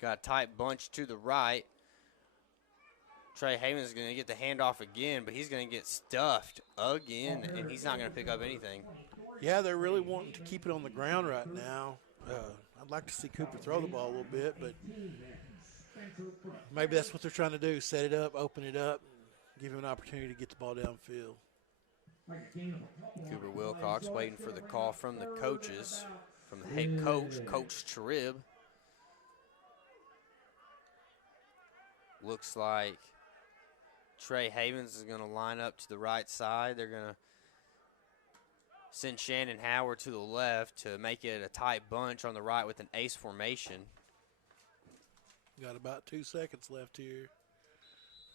Got a tight bunch to the right. Trey Havens is going to get the handoff again, but he's going to get stuffed again, and he's not going to pick up anything. Yeah, they're really wanting to keep it on the ground right now. I'd like to see Cooper throw the ball a little bit, but maybe that's what they're trying to do, set it up, open it up, and give him an opportunity to get the ball downfield. Cooper Wilcox waiting for the call from the coaches, from the head coach, Coach Trib. Looks like Trey Havens is going to line up to the right side. They're going to send Shannon Howard to the left to make it a tight bunch on the right with an ace formation. Got about 2 seconds left here.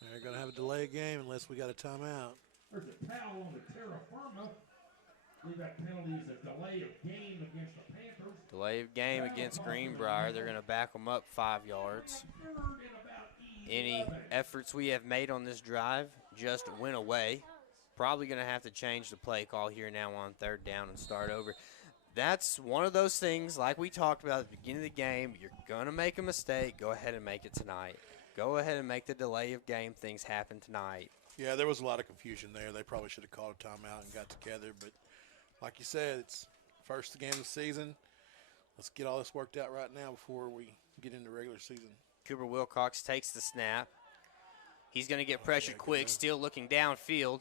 They're going to have a delay game unless we got a timeout. There's a foul on the terra firma. I believe that penalty is a delay of game against the Panthers. Delay of game against Greenbrier. They're going to back them up 5 yards. Any efforts we have made on this drive just went away. Probably going to have to change the play call here now on 3rd down and start over. That's one of those things, like we talked about at the beginning of the game, you're going to make a mistake, go ahead and make it tonight. Go ahead and make the delay of game things happen tonight. Yeah, there was a lot of confusion there. They probably should have called a timeout and got together. But like you said, it's first game of the season. Let's get all this worked out right now before we get into regular season. Cooper Wilcox takes the snap. He's going to get pressured quick, still looking downfield.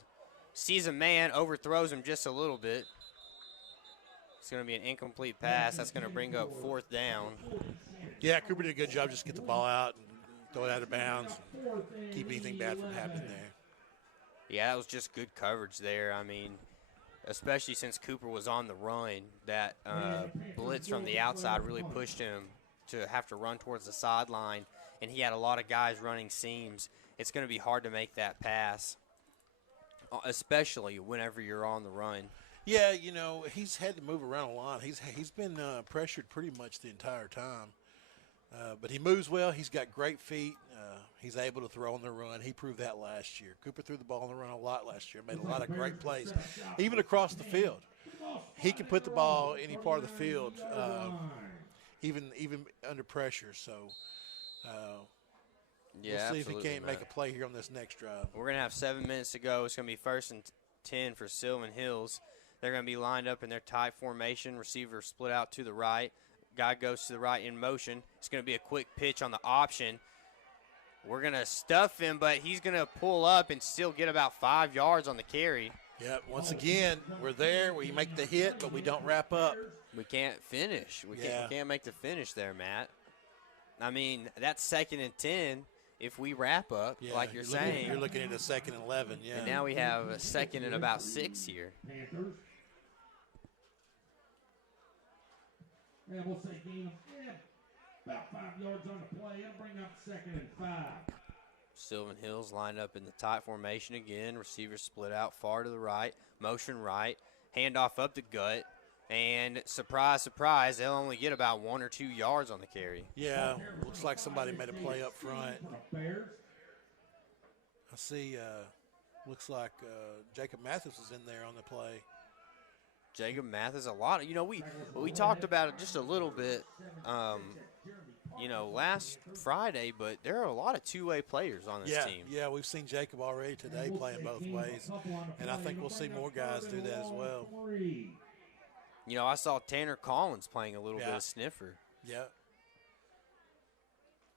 Sees a man, overthrows him just a little bit. It's going to be an incomplete pass. That's going to bring up 4th down. Yeah, Cooper did a good job just get the ball out and throw it out of bounds, keep anything bad from happening there. Yeah, that was just good coverage there. I mean, especially since Cooper was on the run, that blitz from the outside really pushed him to have to run towards the sideline, and he had a lot of guys running seams. It's going to be hard to make that pass, especially whenever you're on the run. Yeah, he's had to move around a lot. He's been pressured pretty much the entire time. But he moves well. He's got great feet. He's able to throw on the run. He proved that last year. Cooper threw the ball on the run a lot last year, made a lot of great plays, even across the field. He can put the ball any part of the field, even under pressure. So we'll see if he can't make a play here on this next drive. We're going to have 7 minutes to go. It's going to be 1st and 10 for Sylvan Hills. They're going to be lined up in their tight formation. Receiver split out to the right. Guy goes to the right in motion. It's going to be a quick pitch on the option. We're going to stuff him, but he's going to pull up and still get about 5 yards on the carry. Yep, once again, we're there. We make the hit, but we don't wrap up. We can't finish. We can't make the finish there, Matt. I mean, that's 2nd and 10 if we wrap up, like you're saying. You're looking at a 2nd and 11, yeah. And now we have a 2nd and about 6 here. Yeah, we'll say gain about 5 yards on the play. It'll bring up 2nd and 5. Sylvan Hills lined up in the tight formation again. Receivers split out far to the right. Motion right. Handoff up the gut. And surprise, surprise, they'll only get about 1 or 2 yards on the carry. Yeah, looks like somebody made a play up front. I see, looks like Jacob Mathis is in there on the play. Jacob Mathis, a lot of, we talked about it just a little bit, last Friday, but there are a lot of two-way players on this team. Yeah, we've seen Jacob already today playing both ways, and I think we'll see more guys do that as well. I saw Tanner Collins playing a little bit of sniffer. Yeah.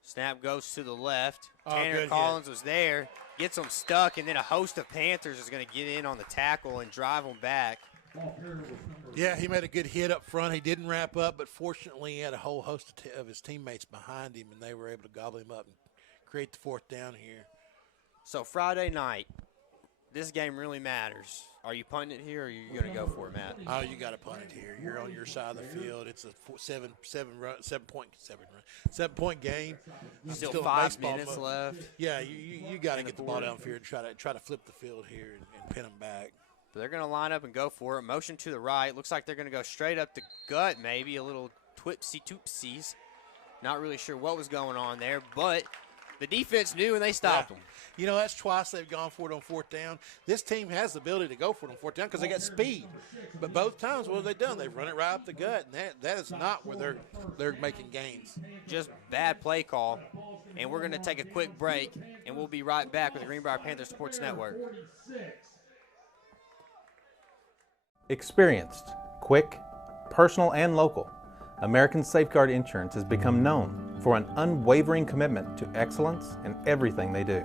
Snap goes to the left. Oh, Tanner good Collins was there, gets them stuck, and then a host of Panthers is going to get in on the tackle and drive them back. Yeah, he made a good hit up front. He didn't wrap up, but fortunately he had a whole host of his teammates behind him, and they were able to gobble him up and create the fourth down here. So Friday night, this game really matters. Are you punting it here, or are you going to go for it, Matt? Oh, you got to punt it here. You're on your side of the field. It's a seven point game. Still 5 minutes left. Yeah, you got to get the ball downfield and try to flip the field here and pin them back. But they're going to line up and go for it. Motion to the right. Looks like they're going to go straight up the gut, maybe a little twipsy-toopsies. Not really sure what was going on there, but the defense knew and they stopped them. You know, that's twice they've gone for it on fourth down. This team has the ability to go for it on fourth down because they got speed. But both times, what have they done? They've run it right up the gut, and that is not where they're making gains. Just bad play call. And we're going to take a quick break, and we'll be right back with the Greenbrier Panthers Sports Network. Experienced, quick, personal, and local, American Safeguard Insurance has become known for an unwavering commitment to excellence in everything they do.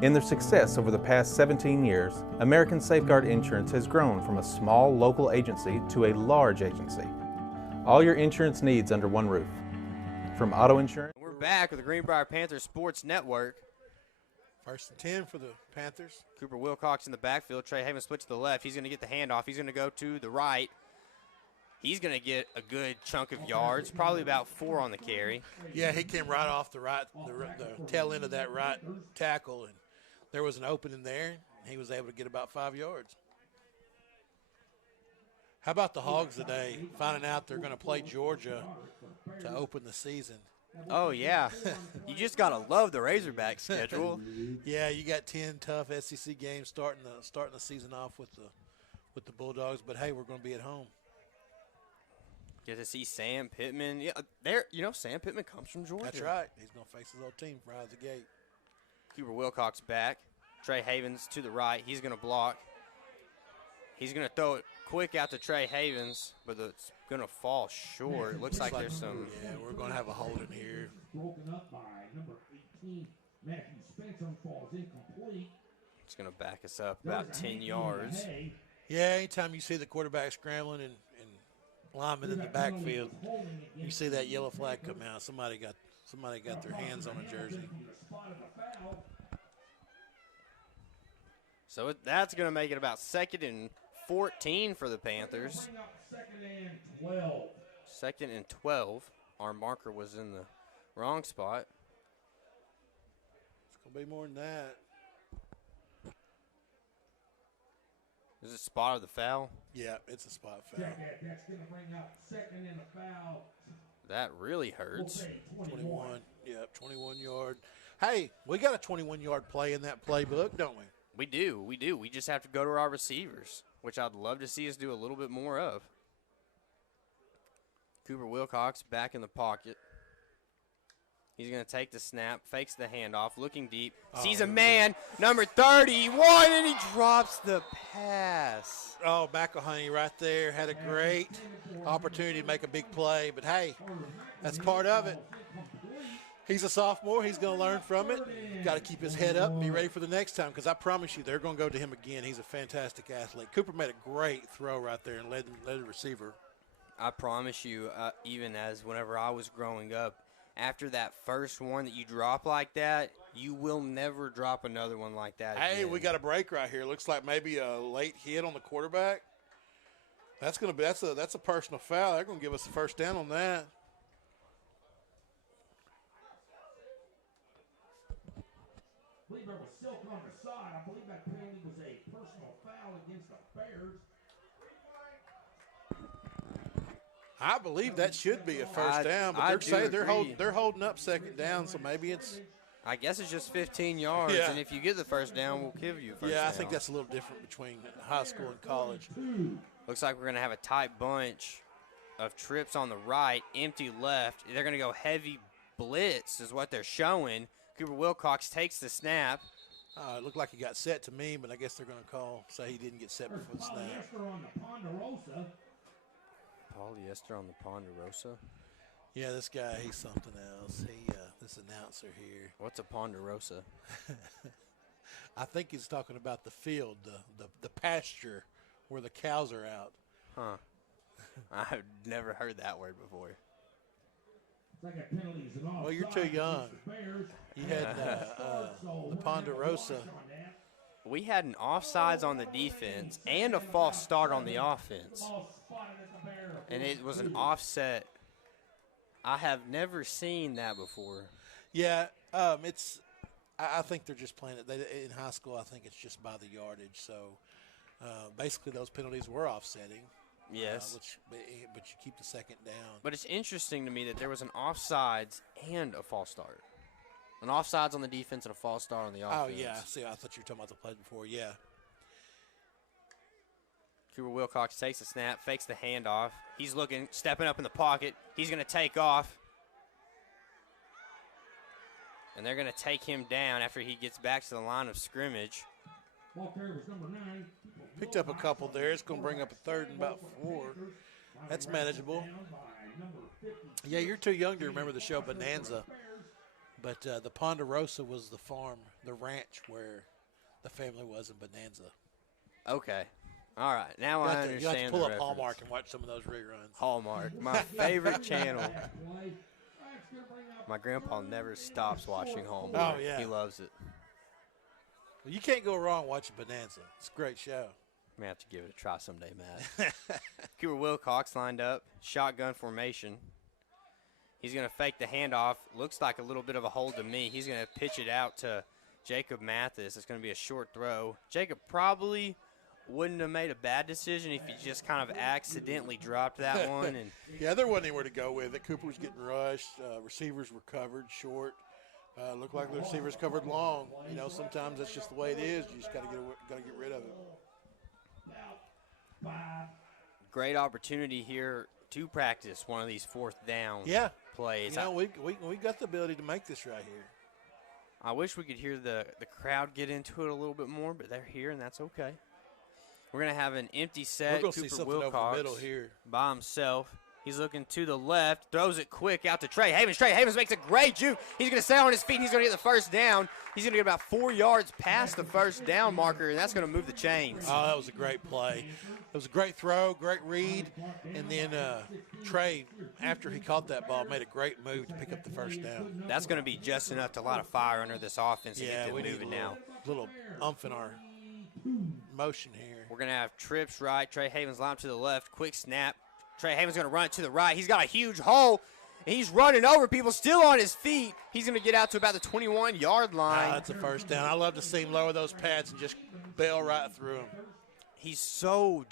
In their success over the past 17 years, American Safeguard Insurance has grown from a small local agency to a large agency. All your insurance needs under one roof. From auto insurance. We're back with the Greenbrier Panthers Sports Network. 1st and 10 for the Panthers. Cooper Wilcox in the backfield. Trey Havens split to the left. He's going to get the handoff. He's going to go to the right. He's going to get a good chunk of yards, probably about 4 on the carry. Yeah, he came right off the tail end of that right tackle, and there was an opening there. And he was able to get about 5 yards. How about the Hogs today, finding out they're going to play Georgia to open the season? Oh, yeah. You just got to love the Razorback schedule. Yeah, you got 10 tough SEC games starting the season off with the Bulldogs, but hey, we're going to be at home. Get to see Sam Pittman. Yeah, Sam Pittman comes from Georgia. That's right. He's going to face his old team right out of the gate. Cooper Wilcox back. Trey Havens to the right. He's going to block. He's going to throw it quick out to Trey Havens, but it's going to fall short. It looks like there's some. Yeah, we're going to have a holding here. Broken up by number 18, Matthew Spencer, falls incomplete. It's going to back us up about 10 yards. Yeah, anytime you see the quarterback scrambling and lineman in the backfield, you see that yellow flag come out. Somebody got their hands on a jersey. So that's going to make it about 2nd and 14 for the Panthers. 2nd and 12. Our marker was in the wrong spot. It's going to be more than that. Is it spot of the foul? Yeah, it's a spot foul. That's going to bring up 2nd and a foul. That really hurts. 21. Yep, 21 yard. Hey, we got a 21-yard play in that playbook, don't we? We do. We just have to go to our receivers, which I'd love to see us do a little bit more of. Cooper Wilcox back in the pocket. He's going to take the snap, fakes the handoff, looking deep, sees a man, number 31, and he drops the pass. Oh, McElhaney right there had a great opportunity to make a big play, but hey, that's part of it. He's a sophomore. He's going to learn from it. Got to keep his head up and be ready for the next time, because I promise you they're going to go to him again. He's a fantastic athlete. Cooper made a great throw right there and led the receiver. I promise you, even as whenever I was growing up, after that first one that you drop like that, you will never drop another one like that again. Hey, we got a break right here. Looks like maybe a late hit on the quarterback. That's a personal foul. They're going to give us the first down on that. I believe there was silk on the side. I believe that penalty was a personal foul against the Bears. I believe that should be a first down, but they're holding up 2nd down, so maybe it's. I guess it's just 15 yards, and if you get the first down, we'll give you a first down. Yeah, I think that's a little different between high school and college. Looks like we're going to have a tight bunch of trips on the right, empty left. They're going to go heavy blitz is what they're showing. Cooper Wilcox takes the snap. It looked like he got set to me, but I guess they're going to say he didn't get set before the snap. Polyester on the Ponderosa. Yeah, this guy, he's something else. This announcer here. What's a ponderosa? I think he's talking about the field, the pasture where the cows are out. Huh. I've never heard that word before. Well, you're too young. You had the ponderosa. We had an offsides on the defense and a false start on the offense. And it was an offset. I have never seen that before. Yeah, I think they're just playing it. In high school, I think it's just by the yardage. So basically those penalties were offsetting. Yes. But you keep the second down. But it's interesting to me that there was an offsides and a false start. An offsides on the defense and a false start on the offense. Oh, yeah. See, I thought you were talking about the play before. Yeah. Cooper Wilcox takes the snap, fakes the handoff. He's looking, stepping up in the pocket. He's going to take off. And they're going to take him down after he gets back to the line of scrimmage. Picked up a couple there. It's going to bring up a third and about 4. That's manageable. Yeah, you're too young to remember the show Bonanza. But the Ponderosa was the farm, the ranch where the family was in Bonanza. Okay. All right. Now I understand. You have to pull the up reference. Hallmark and watch some of those reruns. Hallmark, my favorite channel. My grandpa never stops watching Hallmark. Oh, yeah. He loves it. Well, you can't go wrong watching Bonanza. It's a great show. May have to give it a try someday, Matt. Cooper Wilcox lined up, shotgun formation. He's going to fake the handoff. Looks like a little bit of a hold to me. He's going to pitch it out to Jacob Mathis. It's going to be a short throw. Jacob probably wouldn't have made a bad decision if he just kind of accidentally dropped that one. And yeah, there wasn't anywhere to go with it. Cooper was getting rushed. Receivers were covered short. Looked like the receivers covered long. You know, sometimes that's just the way it is. You just got to get rid of it. Great opportunity here to practice one of these fourth down plays. You know, we got the ability to make this right here. I wish we could hear the crowd get into it a little bit more, but they're here, and that's okay. We're going to have an empty set. We're going to see Cooper something Wilcox over the middle here. By himself. He's looking to the left, throws it quick out to Trey Havens. Trey Havens makes a great juke. He's going to stay on his feet, and he's going to get the first down. He's going to get about 4 yards past the first down marker, and that's going to move the chains. Oh, that was a great play. It was a great throw, great read, and then Trey, after he caught that ball, made a great move to pick up the first down. That's going to be just enough to light a fire under this offense and get them moving now. Little umph in our motion here. We're going to have trips right. Trey Havens line to the left. Quick snap. Trey Havens going to run it to the right. He's got a huge hole. And he's running over people, still on his feet. He's going to get out to about the 21-yard line. That's a first down. I love to see him lower those pads and just bail right through him. He's so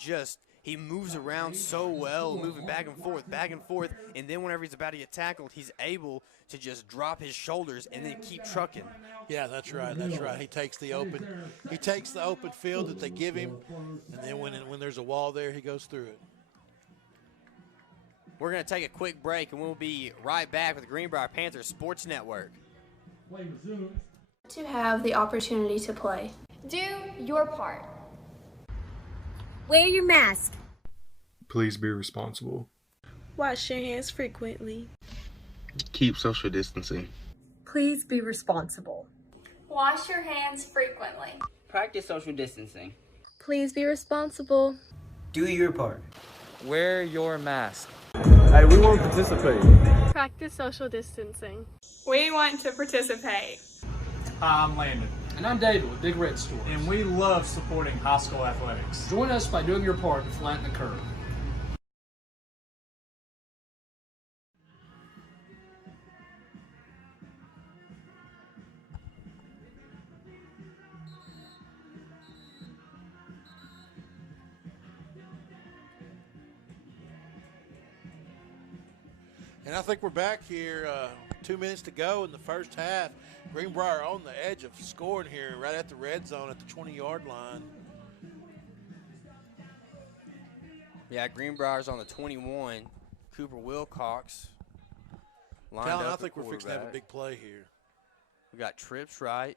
he moves around so well, moving back and forth. And then whenever he's about to get tackled, he's able to just drop his shoulders and then keep trucking. Yeah, that's right. He takes the open field that they give him, and then when there's a wall there, he goes through it. We're going to take a quick break, and we'll be right back with the Greenbrier Panthers Sports Network. To have the opportunity to play. Do your part. Wear your mask. Please be responsible. Wash your hands frequently. Keep social distancing. Please be responsible. Wash your hands frequently. Practice social distancing. Please be responsible. Do your part. Wear your mask. Hey, we won't participate. Practice social distancing. We want to participate. Hi, I'm Landon. And I'm David with Big Red Store. And we love supporting high school athletics. Join us by doing your part to flatten the curve. And I think we're back here. 2 minutes to go in the first half. Greenbrier on the edge of scoring here, right at the red zone at the 20-yard line. Yeah, Greenbrier's on the 21. Cooper Wilcox lined Talon, up. I think we're fixing to have a big play here. We got trips right.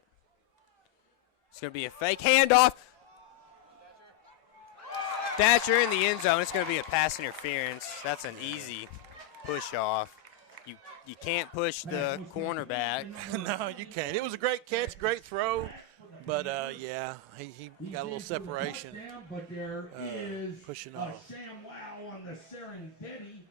It's going to be a fake handoff. Thatcher in the end zone. It's going to be a pass interference. That's an easy push off. you can't push the cornerback. No, you can't. It was a great catch, great throw, but yeah, he got a little separation pushing off. ShamWow on the Serengeti.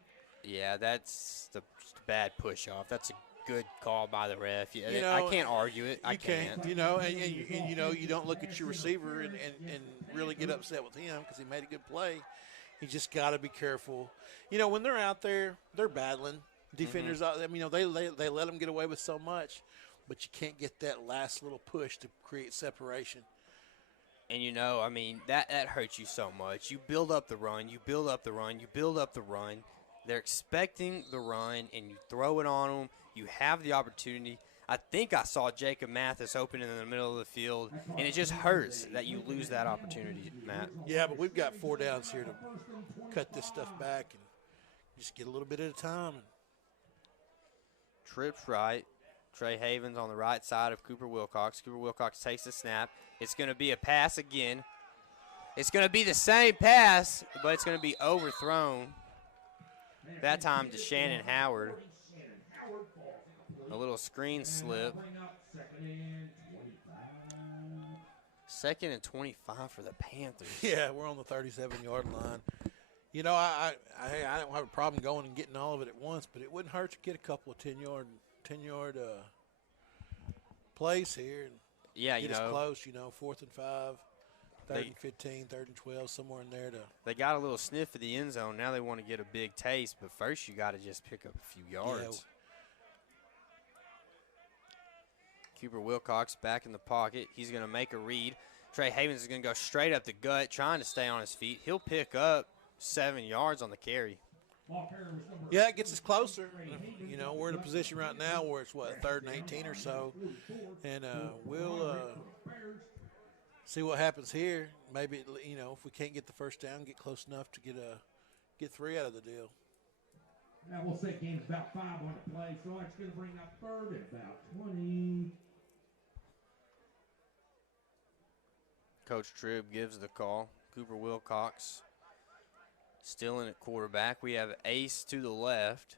Yeah, that's the bad push off. That's a good call by the ref. Yeah, You know, I can't argue it. I You can't. You know, and you know, you don't look at your receiver and really get upset with him because he made a good play. You just got to be careful. You know, when they're out there, they're battling. Defenders, I mean, you know, they let them get away with so much, but you can't get that last little push to create separation. And, you know, I mean, that hurts you so much. You build up the run, you build up the run, you build up the run. They're expecting the run, and you throw it on them. You have the opportunity. I think I saw Jacob Mathis open in the middle of the field, and it just hurts that you lose that opportunity, Matt. Yeah, but we've got 4 downs here to cut this stuff back and just get a little bit at a time. Trips right. Trey Havens on the right side of Cooper Wilcox. Cooper Wilcox takes the snap. It's going to be a pass again. It's going to be the same pass, but it's going to be overthrown. That time to Shannon Howard. A little screen slip. 2nd and 25 for the Panthers. Yeah, we're on the 37-yard line. You know, I don't have a problem going and getting all of it at once, but it wouldn't hurt to get a couple of 10-yard plays here. And yeah, get you know, us close. You know, 4th and 5, 3rd and 15, 3rd and 12, somewhere in there. They got a little sniff of the end zone. Now they want to get a big taste, but first you got to just pick up a few yards. Yeah. Cooper Wilcox back in the pocket. He's going to make a read. Trey Havens is going to go straight up the gut, trying to stay on his feet. He'll pick up 7 yards on the carry. Yeah, it gets us closer. You know, we're in a position right now where it's, 3rd and 18 or so. And we'll see what happens here. Maybe, you know, if we can't get the first down, get close enough to get 3 out of the deal. Now we'll say game's about 5 on the play, so it's going to bring up 3rd at about 20. Coach Tribb gives the call. Cooper Wilcox still in at quarterback. We have Ace to the left.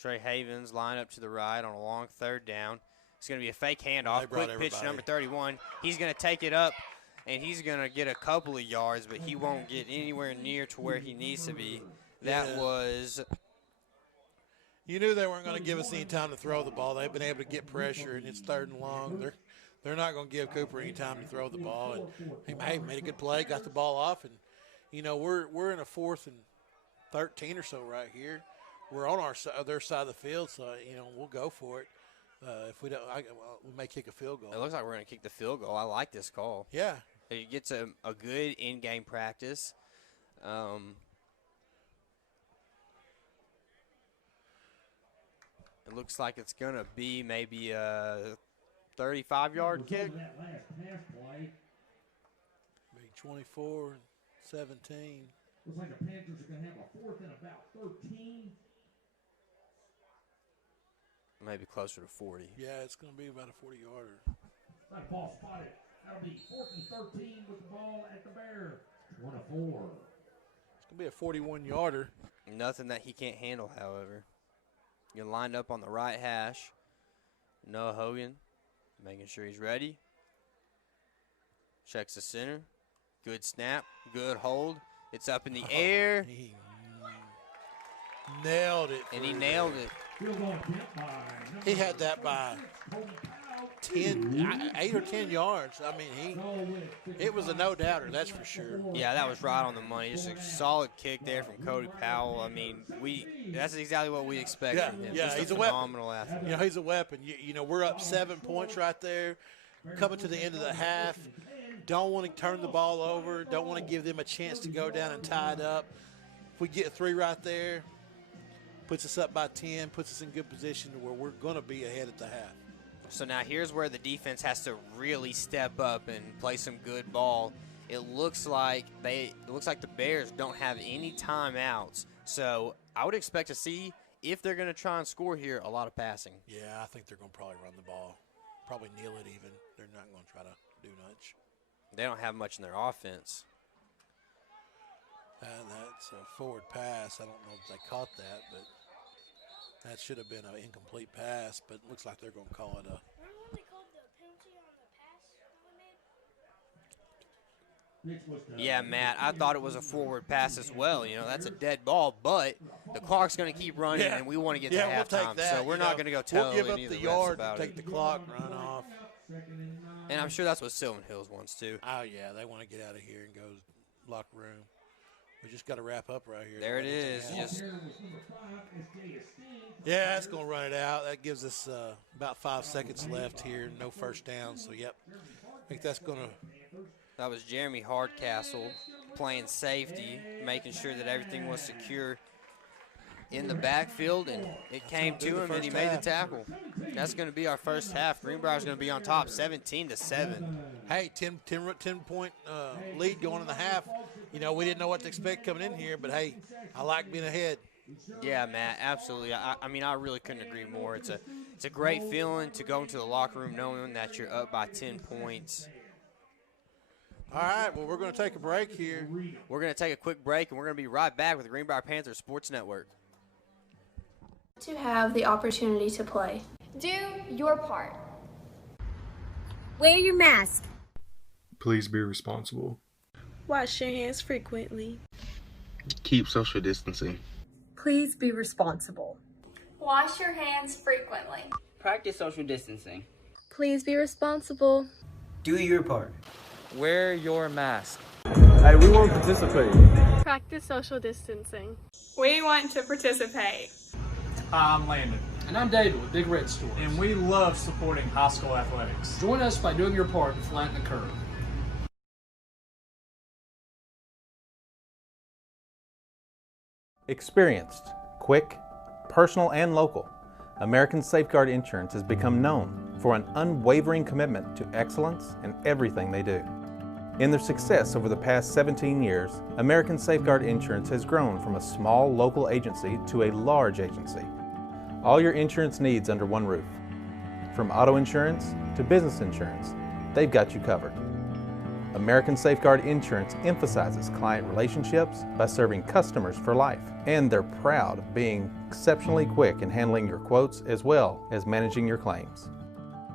Trey Havens line up to the right on a long 3rd down. It's going to be a fake handoff. Quick pitch, number 31. He's going to take it up, and he's going to get a couple of yards, but he won't get anywhere near to where he needs to be. That was... You knew they weren't going to give us any time to throw the ball. They've been able to get pressure, and it's 3rd and long. They're not going to give Cooper any time to throw the ball. And he made a good play, got the ball off, and you know we're in a 4th and 13 or so right here. We're on their side of the field, so you know we'll go for it. If we don't, we may kick a field goal. It looks like we're going to kick the field goal. I like this call. Yeah, it gets a good in-game practice. It looks like it's going to be maybe a 35-yard kick. Maybe 24 and 17. Looks like the Panthers are going to have a 4th and about 13. Maybe closer to 40. Yeah, it's going to be about a 40-yarder. That ball spotted. That'll be 4th and 13 with the ball at the Bear. 1 of 4. It's going to be a 41-yarder. Nothing that he can't handle, however. You're lined up on the right hash. Noah Hogan making sure he's ready. Checks the center. Good snap. Good hold. It's up in the air. He nailed it. And he nailed it. He had that by 8 or 10 yards. I mean, it was a no-doubter, that's for sure. Yeah, that was right on the money. Just a solid kick there from Cody Powell. I mean, that's exactly what we expect from him. Yeah, Just he's a a weapon. phenomenal athlete. You know, he's a weapon. You know, we're up 7 points right there, coming to the end of the half. Don't want to turn the ball over. Don't want to give them a chance to go down and tie it up. If we get 3 right there, puts us up by 10, puts us in good position to where we're going to be ahead at the half. So now here's where the defense has to really step up and play some good ball. It looks like the Bears don't have any timeouts. So I would expect to see, if they're going to try and score here, a lot of passing. Yeah, I think they're going to probably run the ball. Probably kneel it even. They're not going to try to do much. They don't have much in their offense. And that's a forward pass. I don't know if they caught that, but That should have been an incomplete pass, but it looks like they're going to call it a. Yeah, Matt, I thought it was a forward pass as well. You know, that's a dead ball, but the clock's going to keep running, and we want to get to halftime. We'll so we're not going to go tell we'll give up any of the refs yard about and take the clock, run off. And I'm sure that's what Sylvan Hills wants too. Oh, yeah, they want to get out of here and go to the locker room. We just got to wrap up right here. There it is. Yeah, it's going to run it out. That gives us about 5 seconds left here. No first down. So, yep, I think that's going to. That was Jeremy Hardcastle playing safety, making sure that everything was secure in the backfield, and it came to him, and he made the tackle. That's going to be our first half. Greenbrier's going to be on top, 17-7. Hey, 10-point lead going in the half. You know, we didn't know what to expect coming in here, but, hey, I like being ahead. Yeah, Matt, absolutely. I mean, I really couldn't agree more. It's a great feeling to go into the locker room knowing that you're up by 10 points. All right, well, we're going to take a break here. We're going to take a quick break, and we're going to be right back with the Greenbrier Panthers Sports Network. To have the opportunity to play. Do your part. Wear your mask. Please be responsible. Wash your hands frequently. Keep social distancing. Please be responsible. Wash your hands frequently. Practice social distancing. Please be responsible. Do your part. Wear your mask. Hey, we won't participate. Practice social distancing. We want to participate. Hi, I'm Landon. And I'm David with Big Red Store. And we love supporting high school athletics. Join us by doing your part to flatten the curve. Experienced, quick, personal, and local, American Safeguard Insurance has become known for an unwavering commitment to excellence in everything they do. In their success over the past 17 years, American Safeguard Insurance has grown from a small local agency to a large agency. All your insurance needs under one roof. From auto insurance to business insurance, they've got you covered. American Safeguard Insurance emphasizes client relationships by serving customers for life, and they're proud of being exceptionally quick in handling your quotes as well as managing your claims.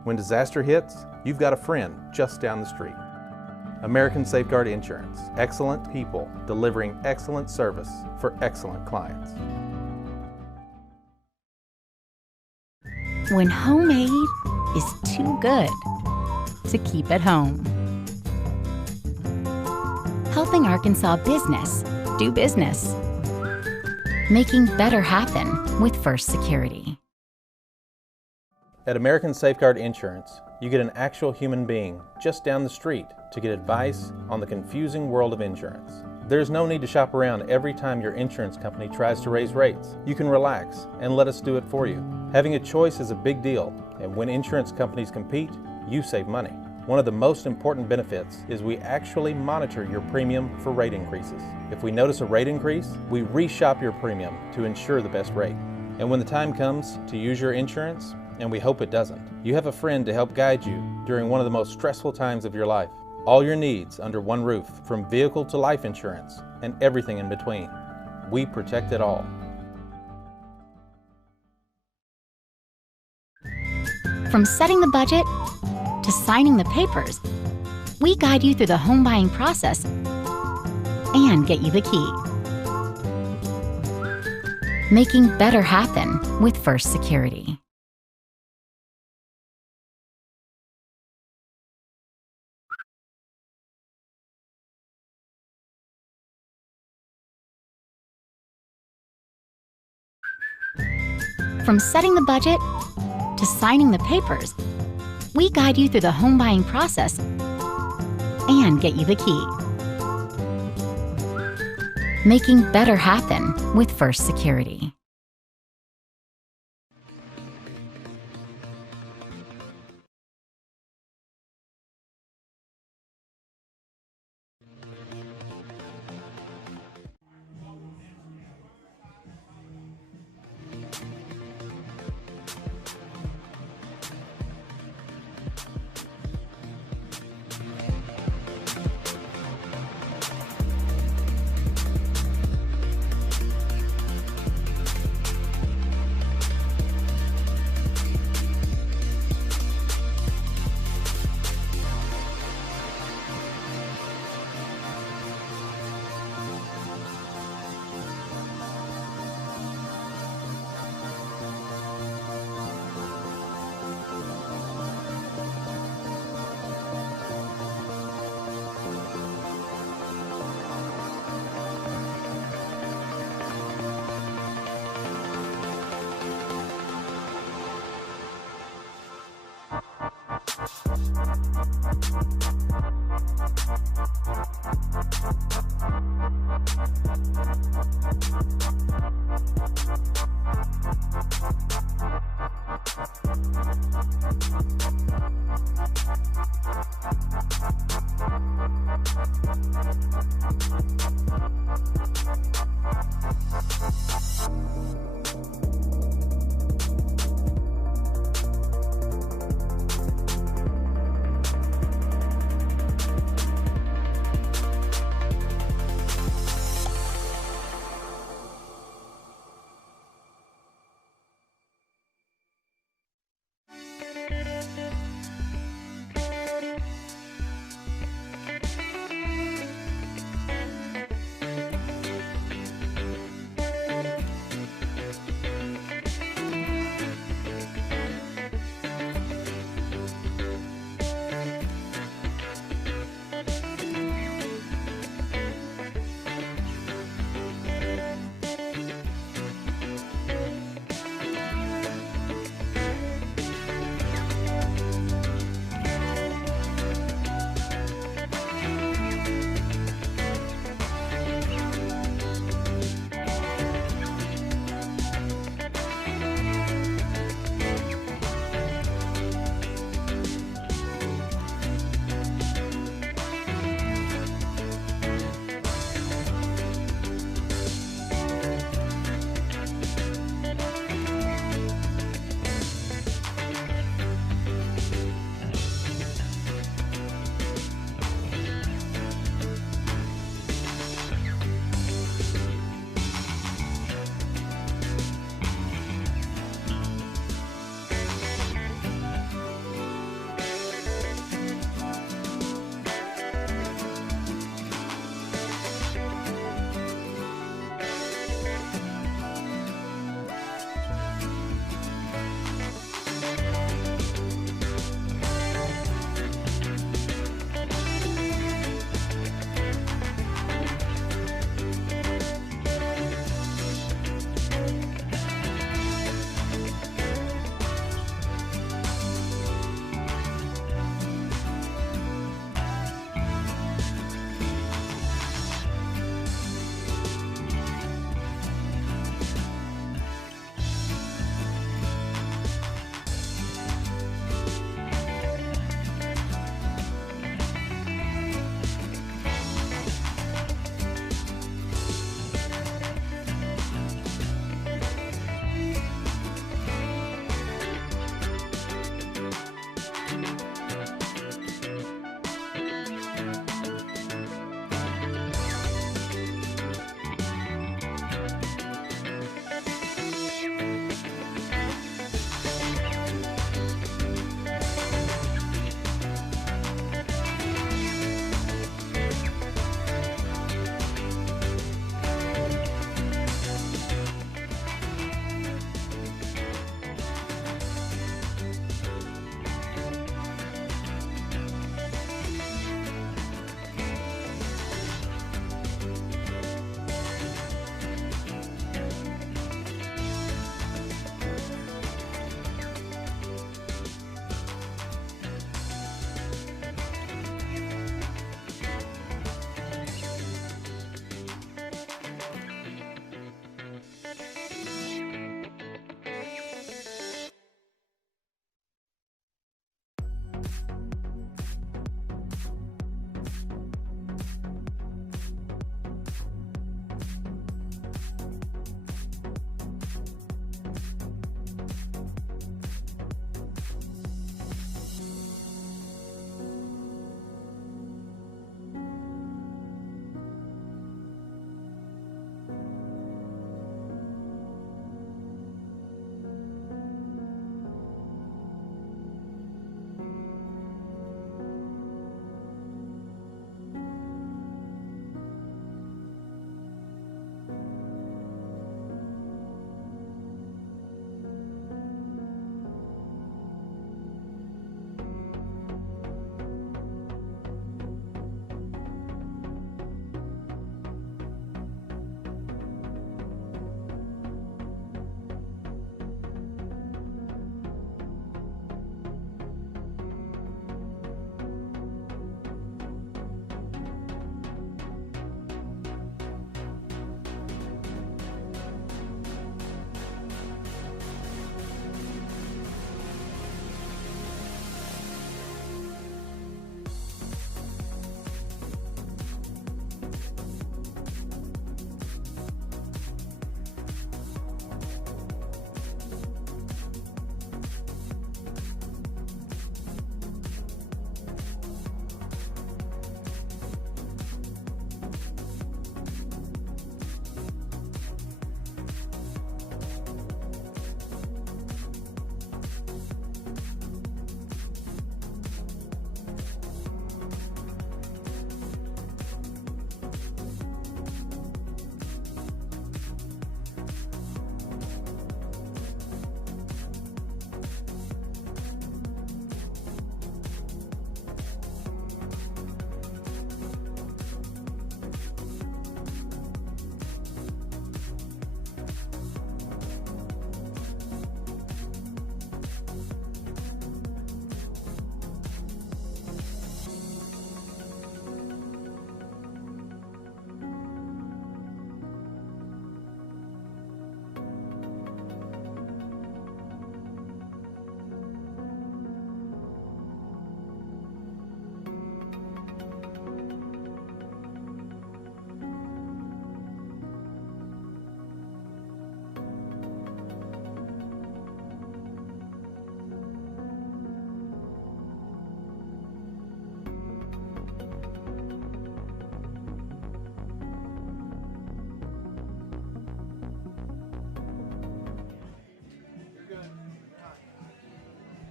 When disaster hits, you've got a friend just down the street. American Safeguard Insurance, excellent people delivering excellent service for excellent clients. When homemade is too good to keep at home. Helping Arkansas business do business. Making better happen with First Security. At American Safeguard Insurance, you get an actual human being just down the street to get advice on the confusing world of insurance. There's no need to shop around every time your insurance company tries to raise rates. You can relax and let us do it for you. Having a choice is a big deal, and when insurance companies compete, you save money. One of the most important benefits is we actually monitor your premium for rate increases. If we notice a rate increase, we reshop your premium to ensure the best rate. And when the time comes to use your insurance, and we hope it doesn't, you have a friend to help guide you during one of the most stressful times of your life. All your needs under one roof, from vehicle to life insurance, and everything in between. We protect it all. From setting the budget to signing the papers, we guide you through the home buying process and get you the key. Making better happen with First Security. From setting the budget to signing the papers, we guide you through the home buying process and get you the key. Making better happen with First Security.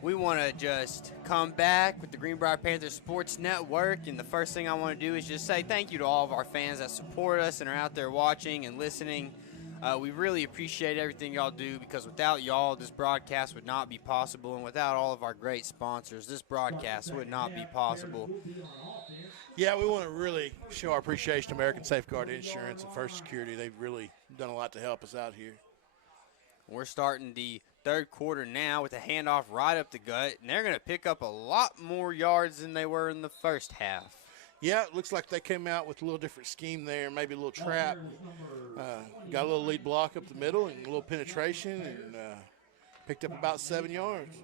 we want to just come back with the Greenbrier Panthers Sports Network, and the first thing I want to do is just say thank you to all of our fans that support us and are out there watching and listening. We really appreciate everything y'all do, because without y'all, this broadcast would not be possible, and without all of our great sponsors, this broadcast would not be possible. Yeah, we want to really show our appreciation to American Safeguard Insurance and First Security. They've really done a lot to help us out here. We're starting the third quarter now with a handoff right up the gut, and they're going to pick up a lot more yards than they were in the first half. Yeah, it looks like they came out with a little different scheme there, maybe a little trap. Got a little lead block up the middle and a little penetration, and picked up about 7 yards.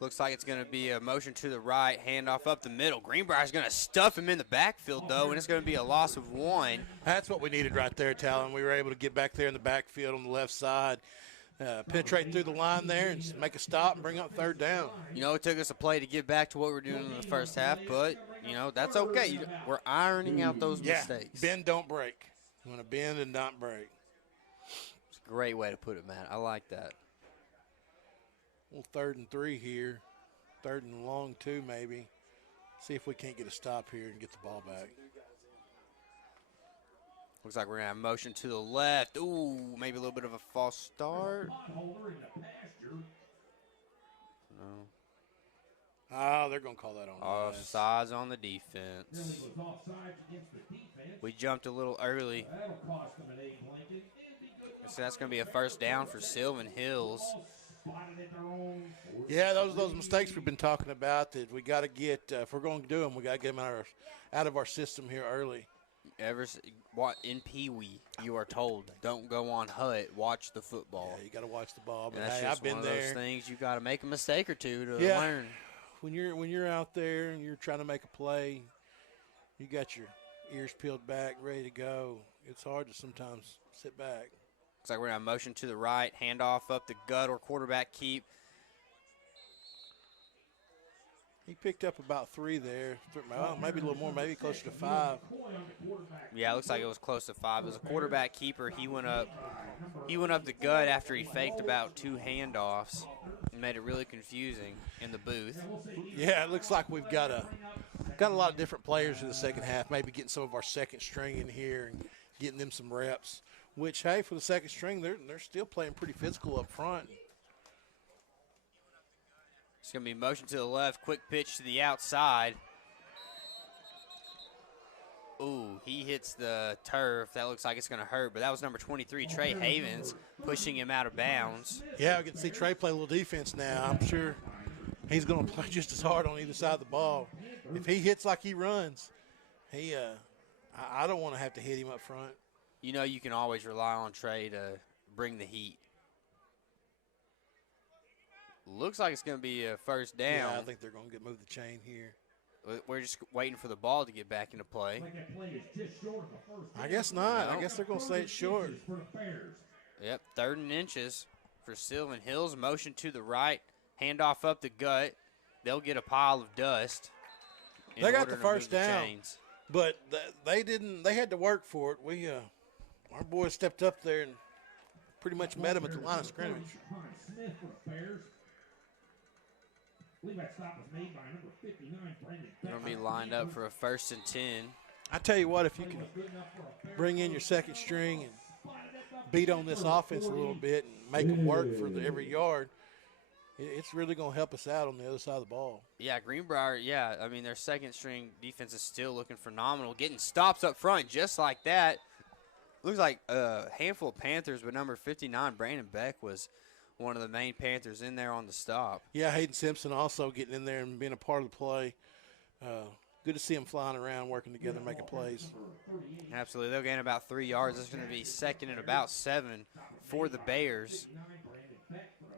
Looks like it's going to be a motion to the right, handoff up the middle. Greenbrier's going to stuff him in the backfield, though, and it's going to be a loss of 1. That's what we needed right there, Talon. We were able to get back there in the backfield on the left side, penetrate through the line there and make a stop and bring up third down. You know, it took us a play to get back to what we were doing in the first half, but, you know, that's okay. We're ironing out those mistakes. Bend, don't break. You want to bend and not break. It's a great way to put it, Matt. I like that. Well, 3rd and 3 here. 3rd and long, 2 maybe. See if we can't get a stop here and get the ball back. Looks like we're going to have motion to the left. Ooh, maybe a little bit of a false start. No. Oh, they're going to call that on us. Offsides on the defense. We jumped a little early. So that's going to be a first down for Sylvan Hills. Yeah, those mistakes we've been talking about that we got to get, if we're going to do them, we got to get them out of our system here early. In Pee Wee, you are told, don't go on hut, watch the football. Yeah, you got to watch the ball. But and that's hey, just I've been one of there. those things you got to make a mistake or two to Yeah. learn. When you're out there and you're trying to make a play, you got your ears peeled back, ready to go. It's hard to sometimes sit back. Looks like we're going to motion to the right, handoff up the gut or quarterback keep. He picked up about 3 there. Well, maybe a little more, maybe closer to 5. Yeah, it looks like it was close to 5. It was a quarterback keeper. He went up the gut after he faked about 2 handoffs and made it really confusing in the booth. Yeah, it looks like we've got a lot of different players in the second half, maybe getting some of our second string in here and getting them some reps. Which, hey, for the second string, they're still playing pretty physical up front. It's going to be motion to the left, quick pitch to the outside. Ooh, he hits the turf. That looks like it's going to hurt, but that was number 23, Trey Havens, pushing him out of bounds. Yeah, we can see Trey play a little defense now. I'm sure he's going to play just as hard on either side of the ball. If he hits like he runs, I don't want to have to hit him up front. You know you can always rely on Trey to bring the heat. Looks like it's going to be a first down. Yeah, I think they're going to move the chain here. We're just waiting for the ball to get back into play. I guess not. I guess they're going to say it's short. Yep, 3rd and inches for Sylvan Hills. Motion to the right, handoff up the gut. They'll get a pile of dust. They got the first down, but they didn't. They had to work for it. Our boys stepped up there and pretty much met them at the line of scrimmage. Going to be lined up for a 1st and 10. I tell you what, if you can bring in your second string and beat on this offense a little bit and make them work for every yard, it's really going to help us out on the other side of the ball. Yeah, Greenbrier, I mean, their second string defense is still looking phenomenal. Getting stops up front just like that. Looks like a handful of Panthers, but number 59, Brandon Beck, was one of the main Panthers in there on the stop. Yeah, Hayden Simpson also getting in there and being a part of the play. Good to see them flying around, working together, making plays. Absolutely. They'll gain about 3 yards. It's going to be 2nd and about 7 for the Bears.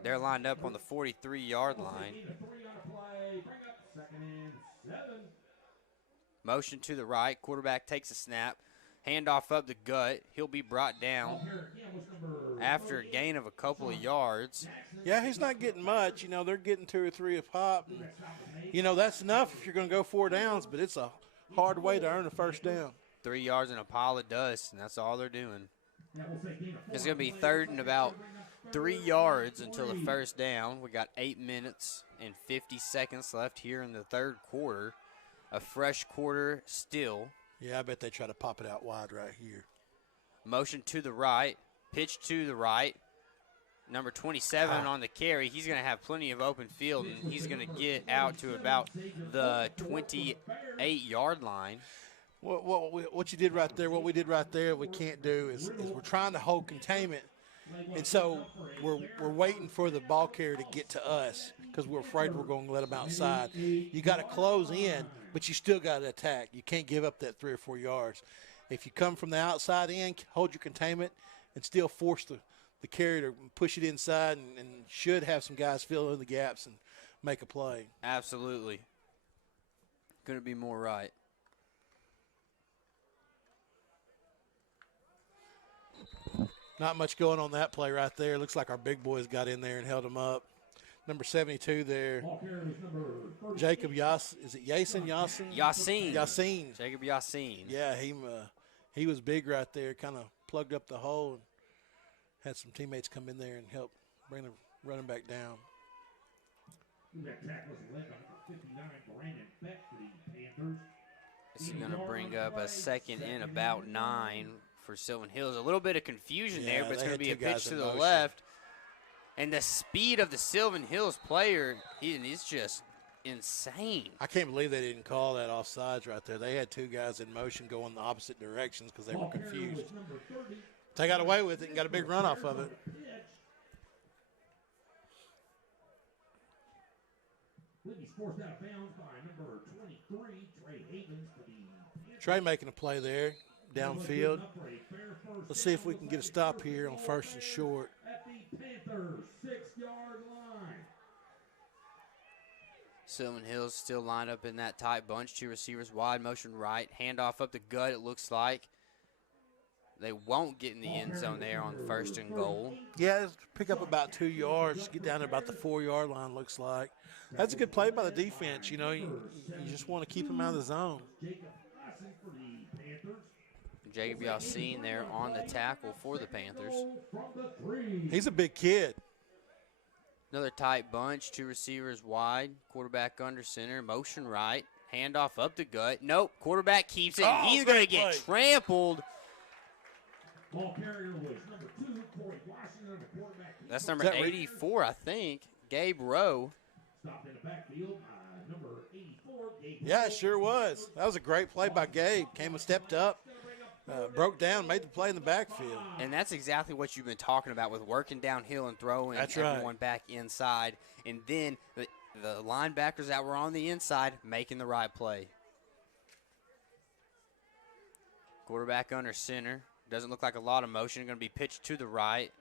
They're lined up on the 43-yard line. Motion to the right. Quarterback takes a snap. Handoff up the gut. He'll be brought down. after a gain of a couple of yards. Yeah, he's not getting much. You know, they're getting 2 or 3 a pop. And, you know, that's enough if you're going to go 4 downs, but it's a hard way to earn a first down. 3 yards in a pile of dust, and that's all they're doing. It's going to be 3rd and about 3 yards until the first down. We got 8 minutes and 50 seconds left here in the third quarter. A fresh quarter still. Yeah, I bet they try to pop it out wide right here. Motion to the right, pitch to the right. Number 27 on the carry. He's going to have plenty of open field, and he's going to get out to about the 28-yard line. What you did right there, what we did right there, we can't do is we're trying to hold containment, and so we're waiting for the ball carrier to get to us because we're afraid we're going to let them outside. You got to close in, but you still got to attack. You can't give up that 3 or 4 yards. If you come from the outside in, hold your containment, and still force the carrier to push it inside, and should have some guys fill in the gaps and make a play. Absolutely. Couldn't be more right. Not much going on that play right there. Looks like our big boys got in there and held them up. Number 72 there, Jacob Yasin. Is it Yasin? Yasin. Jacob Yasin. Yeah, he was big right there, kind of plugged up the hole and had some teammates come in there and help bring the running back down. That tackle was led by number 59, Brandon Beck for the Panthers. This is going to bring up a 2nd and about 9 for Sylvan Hills. A little bit of confusion there, but it's going to be a pitch to the left. And the speed of the Sylvan Hills player is just insane. I can't believe they didn't call that offsides right there. They had 2 guys in motion going the opposite directions because they were confused. They got away with it and got a big run off of it. Whitney's forced out of bounds by number 23, Trey Havens for the Trey making a play there, downfield. Let's see if we can get a stop here on 1st and short. At the Panthers 6-yard line. Sylvan Hills still lined up in that tight bunch. 2 receivers wide, motion right, handoff up the gut, it looks like. They won't get in the end zone there on 1st and goal. Yeah, pick up about 2 yards, get down to about the 4-yard line, looks like. That's a good play by the defense. You know, you just want to keep them out of the zone. Jacob Yasin there on the tackle for the Panthers. He's a big kid. Another tight bunch, 2 receivers wide, quarterback under center, motion right, handoff up the gut. Nope, quarterback keeps it. He's going to get trampled. Ball carrier was number 2, Corey Washington, the quarterback. That's number 84, I think, Gabe Rowe. Stopped in the backfield by number 84, Gabe Rowe. Yeah, it sure was. That was a great play by Gabe. Came and stepped up, broke down, made the play in the backfield. And that's exactly what you've been talking about with working downhill and throwing everyone back inside. And then the linebackers that were on the inside making the right play. Quarterback under center. Doesn't look like a lot of motion. Going to be pitched to the right.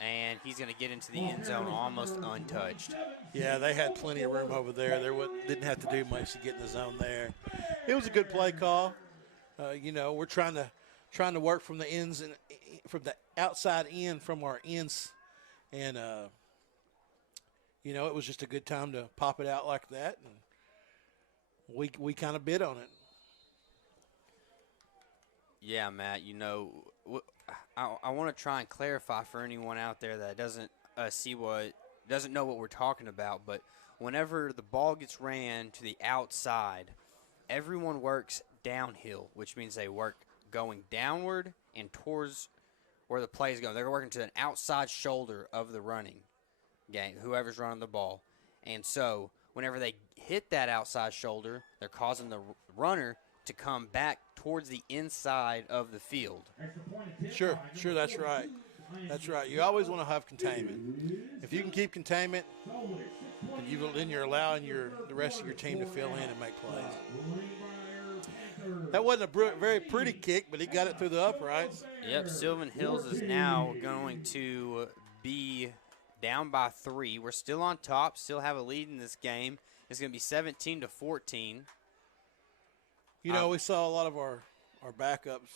And he's going to get into the end zone almost untouched. Yeah, they had plenty of room over there. They didn't have to do much to get in the zone there. It was a good play call. You know, we're trying to work from the ends and from the outside in from our ends, and you know, it was just a good time to pop it out like that, and we kind of bid on it. Yeah, Matt, you know, I want to try and clarify for anyone out there that doesn't doesn't know what we're talking about, but whenever the ball gets ran to the outside, everyone works downhill, which means they work going downward and towards where the play is going. They're working to an outside shoulder of the running game, whoever's running the ball. And so whenever they hit that outside shoulder, they're causing the runner to come back towards the inside of the field. Sure, that's right. That's right. You always want to have containment. If you can keep containment, then you're allowing the rest of your team to fill in and make plays. That wasn't a very pretty kick, but he got it through the uprights. Yep, Sylvan Hills is now going to be down by 3. We're still on top, still have a lead in this game. It's going to be 17-14. You know, we saw a lot of our backups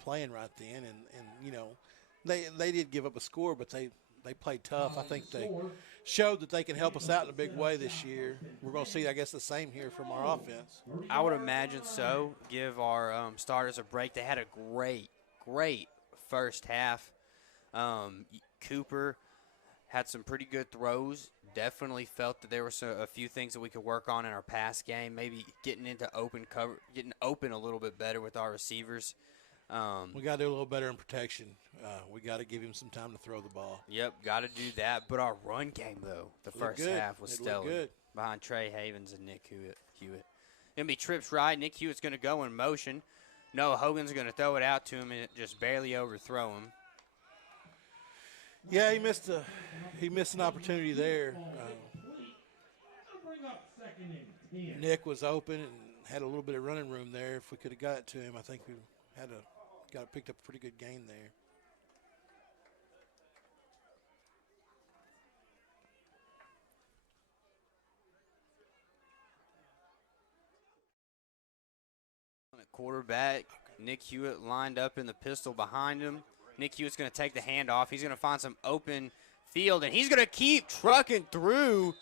playing right then, and you know, They did give up a score, but they played tough. I think they showed that they can help us out in a big way this year. We're going to see, I guess, the same here from our offense. I would imagine so. Give our starters a break. They had a great first half. Cooper had some pretty good throws. Definitely felt that there were a few things that we could work on in our pass game. Maybe getting into open cover, getting open a little bit better with our receivers. We got to do a little better in protection. We got to give him some time to throw the ball. Yep, got to do that. But our run game, though, the first half was stellar. Good. Behind Trey Havens and Nick Hewitt. Going to be trips right. Nick Hewitt's going to go in motion. Noah Hogan's going to throw it out to him and just barely overthrow him. Yeah, he missed an opportunity there. Nick was open and had a little bit of running room there. If we could have got it to him, I think we picked up a pretty good gain there. Quarterback, Nick Hewitt lined up in the pistol behind him. Nick Hewitt's going to take the handoff. He's going to find some open field, and he's going to keep trucking through.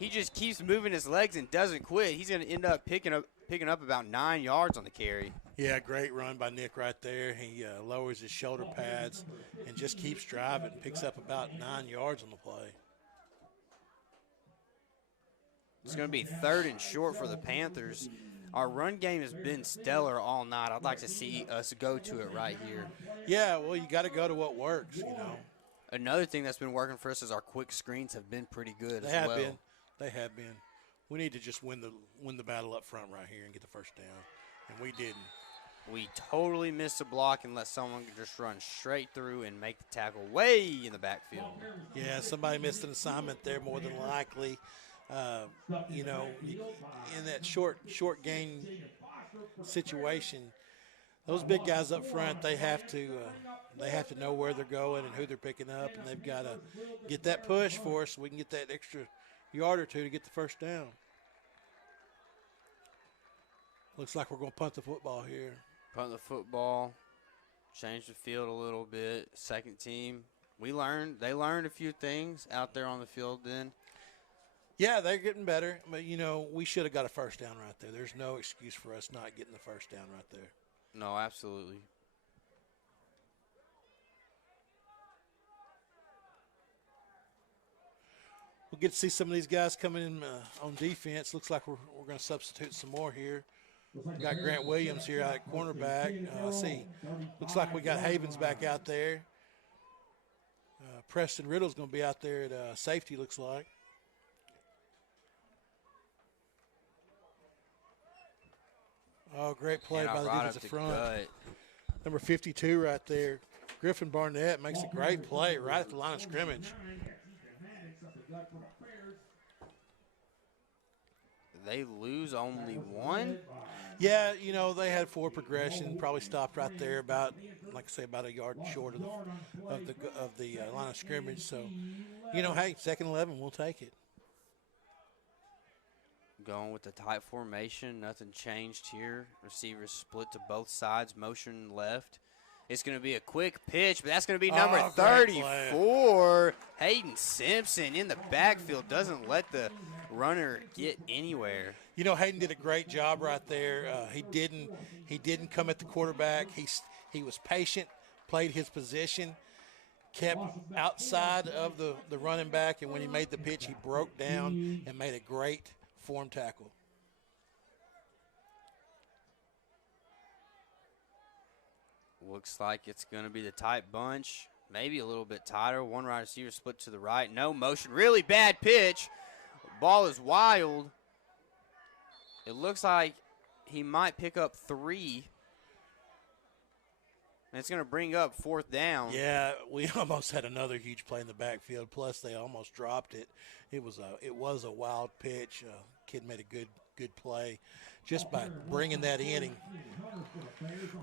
He just keeps moving his legs and doesn't quit. He's going to end up picking up about 9 yards on the carry. Yeah, great run by Nick right there. He lowers his shoulder pads and just keeps driving. Picks up about 9 yards on the play. It's going to be 3rd and short for the Panthers. Our run game has been stellar all night. I'd like to see us go to it right here. Yeah, well, you got to go to what works, Another thing that's been working for us is our quick screens have been pretty good as well. They have been. We need to just win the battle up front right here and get the first down, and we didn't. We totally missed a block and let someone just run straight through and make the tackle way in the backfield. Yeah, somebody missed an assignment there more than likely. In that short gain situation, those big guys up front, they have to know where they're going and who they're picking up, and they've got to get that push for us so we can get that extra yard or two to get the first down. Looks like we're going to punt the football here. Punt the football, change the field a little bit. Second team, they learned a few things out there on the field then. Yeah, they're getting better. But, we should have got a first down right there. There's no excuse for us not getting the first down right there. No, absolutely. We'll get to see some of these guys coming in on defense. Looks like we're going to substitute some more here. We got Grant Williams here out at cornerback. Looks like we got Havens back out there. Preston Riddle's going to be out there at safety, looks like. Oh, great play by the defensive front. Number 52 right there. Griffin Barnett makes a great play right at the line of scrimmage. They lose only one? Yeah, they had 4 progression, probably stopped right there about a yard short of the line of scrimmage. So, hey, 2nd and 11, we'll take it. Going with the tight formation, nothing changed here. Receivers split to both sides, motion left. It's going to be a quick pitch, but that's going to be number 34. Hayden Simpson in the backfield, doesn't let the runner get anywhere. Hayden did a great job right there. He didn't come at the quarterback. He was patient, played his position, kept outside of the running back, and when he made the pitch, he broke down and made a great form tackle. Looks like it's going to be the tight bunch, maybe a little bit tighter. One wide receiver split to the right. No motion. Really bad pitch. Ball is wild. It looks like he might pick up 3. And it's going to bring up 4th down. Yeah, we almost had another huge play in the backfield. Plus, they almost dropped it. It was a wild pitch. Kid made a good play just by bringing that in.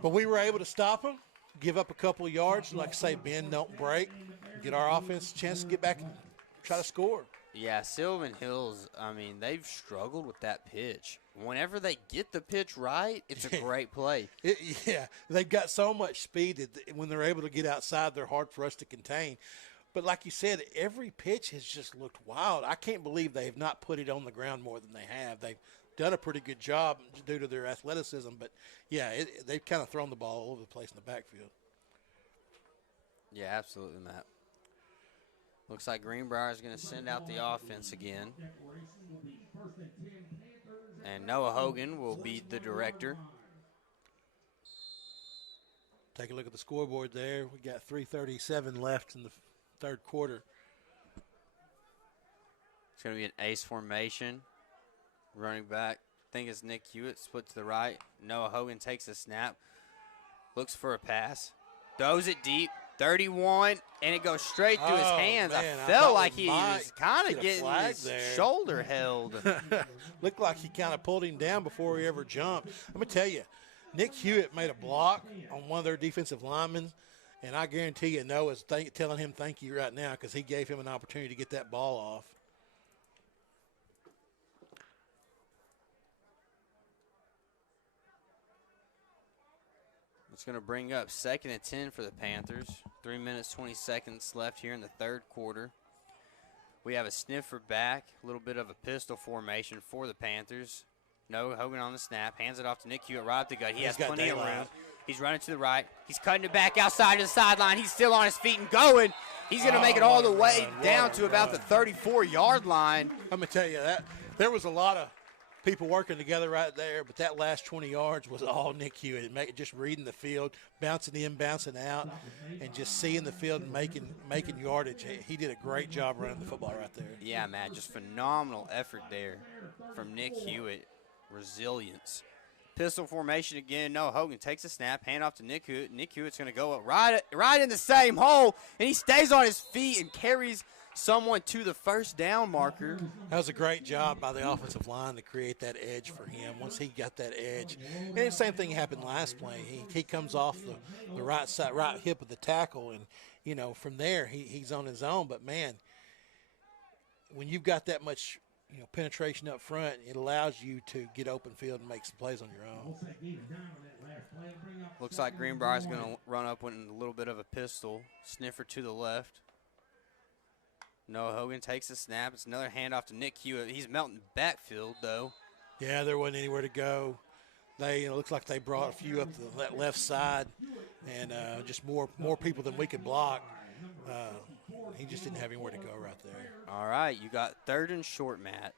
But we were able to stop him, give up a couple of yards. Like I say, bend, don't break, get our offense a chance to get back and try to score. Yeah, Sylvan Hills, I mean, they've struggled with that pitch. Whenever they get the pitch right, it's a great play. Yeah, they've got so much speed that when they're able to get outside, they're hard for us to contain. But like you said, every pitch has just looked wild. I can't believe they have not put it on the ground more than they have. They've done a pretty good job due to their athleticism. But, yeah, they've kind of thrown the ball all over the place in the backfield. Yeah, absolutely, Matt. Looks like Greenbrier is going to send out the offense again. And Noah Hogan will be the director. Take a look at the scoreboard there. We got 3:37 left in the third quarter. It's going to be an ace formation. Running back, I think it's Nick Hewitt, split to the right. Noah Hogan takes a snap, looks for a pass, throws it deep, 31, and it goes straight through his hands. Man, I felt like he was kind of get a getting flag his there. shoulder held. Looked like he kind of pulled him down before he ever jumped. Let me tell you, Nick Hewitt made a block on one of their defensive linemen, and I guarantee you Noah's telling him thank you right now because he gave him an opportunity to get that ball off. It's going to bring up 2nd and 10 for the Panthers. 3 minutes, 20 seconds left here in the third quarter. We have a sniffer back, a little bit of a pistol formation for the Panthers. Noah Hogan on the snap, hands it off to Nick Hewitt right up the gut. He has plenty of room. He's running to the right. He's cutting it back outside to the sideline. He's still on his feet and going. He's going to make it all the way down to about the 34-yard line. I'm going to tell you that there was a lot of people working together right there, but that last 20 yards was all Nick Hewitt. Just reading the field, bouncing in, bouncing out, and just seeing the field and making yardage. He did a great job running the football right there. Yeah, man, just phenomenal effort there from Nick Hewitt. Resilience. Pistol formation again. Noah Hogan takes a snap, hand off to Nick Hewitt. Nick Hewitt's going to go up right in the same hole, and he stays on his feet and carries someone to the first down marker. That was a great job by the offensive line to create that edge for him. Once he got that edge, and the same thing happened last play. He comes off the right side, right hip of the tackle, and from there he's on his own. But man, when you've got that much penetration up front, it allows you to get open field and make some plays on your own. Looks like Greenbrier's going to run up with a little bit of a pistol. Sniffer to the left. Noah Hogan takes a snap. It's another handoff to Nick Hewitt. He's melting backfield, though. Yeah, there wasn't anywhere to go. It looks like they brought a few up that left side, and just more people than we could block. He just didn't have anywhere to go right there. All right, you got 3rd and short, Matt.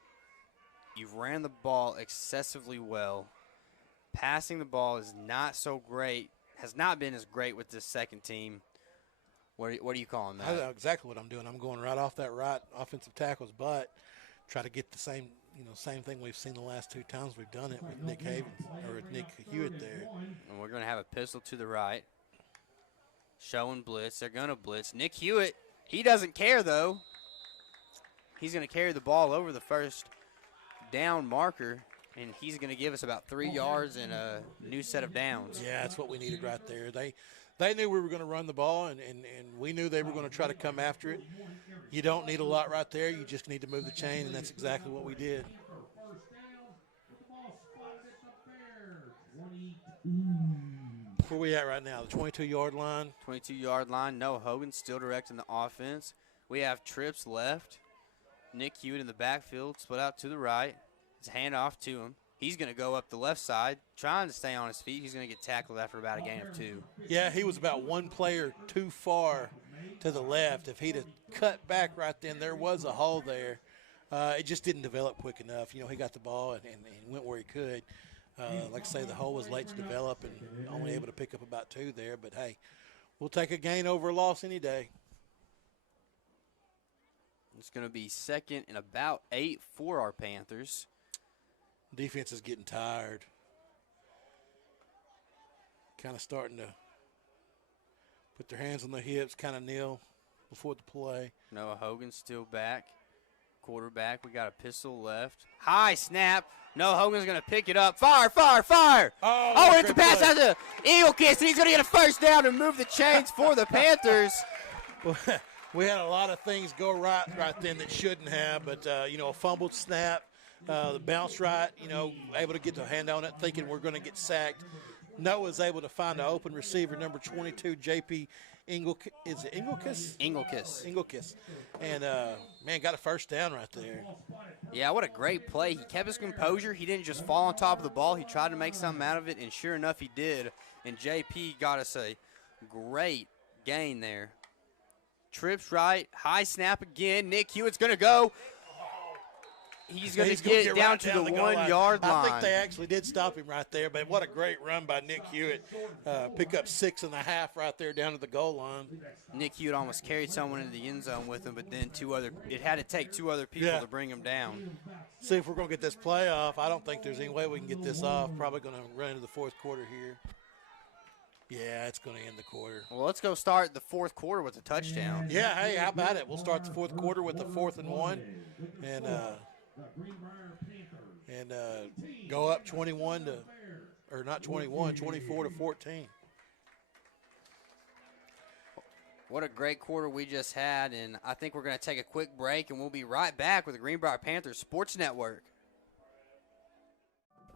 You've ran the ball excessively well. Passing the ball is not so great, has not been as great with this second team. What are you calling that? I know exactly what I'm doing. I'm going right off that right offensive tackle's butt, try to get the same thing we've seen the last 2 times we've done it with Nick Hewitt there. And we're going to have a pistol to the right. Showing blitz. They're going to blitz. Nick Hewitt, he doesn't care, though. He's going to carry the ball over the first down marker, and he's going to give us about 3 yards and a new set of downs. Yeah, that's what we needed right there. They knew we were going to run the ball, and we knew they were going to try to come after it. You don't need a lot right there. You just need to move the chain, and that's exactly what we did. Where we at right now? The 22-yard line. 22-yard line. Noah Hogan still directing the offense. We have trips left. Nick Hewitt in the backfield, split out to the right. It's a handoff to him. He's going to go up the left side, trying to stay on his feet. He's going to get tackled after about a gain of 2. Yeah, he was about one player too far to the left. If he'd have cut back right then, there was a hole there. It just didn't develop quick enough. He got the ball and went where he could. Like I say, the hole was late to develop and only able to pick up about 2 there. But, hey, we'll take a gain over a loss any day. It's going to be 2nd and about 8 for our Panthers. Defense is getting tired. Kind of starting to put their hands on their hips, kind of kneel before the play. Noah Hogan still back. Quarterback, we got a pistol left. High snap. Noah Hogan's going to pick it up. Fire, fire, fire. Oh, it's a pass out to Eagle Kiss, and he's going to get a first down and move the chains for the Panthers. We had a lot of things go right then that shouldn't have, but, a fumbled snap, the bounce right, able to get the hand on it, thinking we're going to get sacked. Noah's able to find an open receiver, number 22, J.P. Ingelkiss. Is it Ingelkiss? Ingelkiss. And, got a first down right there. Yeah, what a great play. He kept his composure. He didn't just fall on top of the ball. He tried to make something out of it, and sure enough, he did. And J.P. got us a great gain there. Trips right, high snap again. Nick Hewitt's going to go. He's going to get down right to down the 1 yard line. I think they actually did stop him right there, but what a great run by Nick Hewitt. Pick up 6.5 right there down to the goal line. Nick Hewitt almost carried someone into the end zone with him, but then it had to take 2 other people to bring him down. See if we're going to get this play off. I don't think there's any way we can get this off. Probably going to run into the fourth quarter here. Yeah, it's going to end the quarter. Well, let's go start the fourth quarter with a touchdown. Yeah, hey, how about it? We'll start the fourth quarter with the 4th and 1, and go up 24 to 14. What a great quarter we just had, and I think we're going to take a quick break, and we'll be right back with the Greenbrier Panthers Sports Network.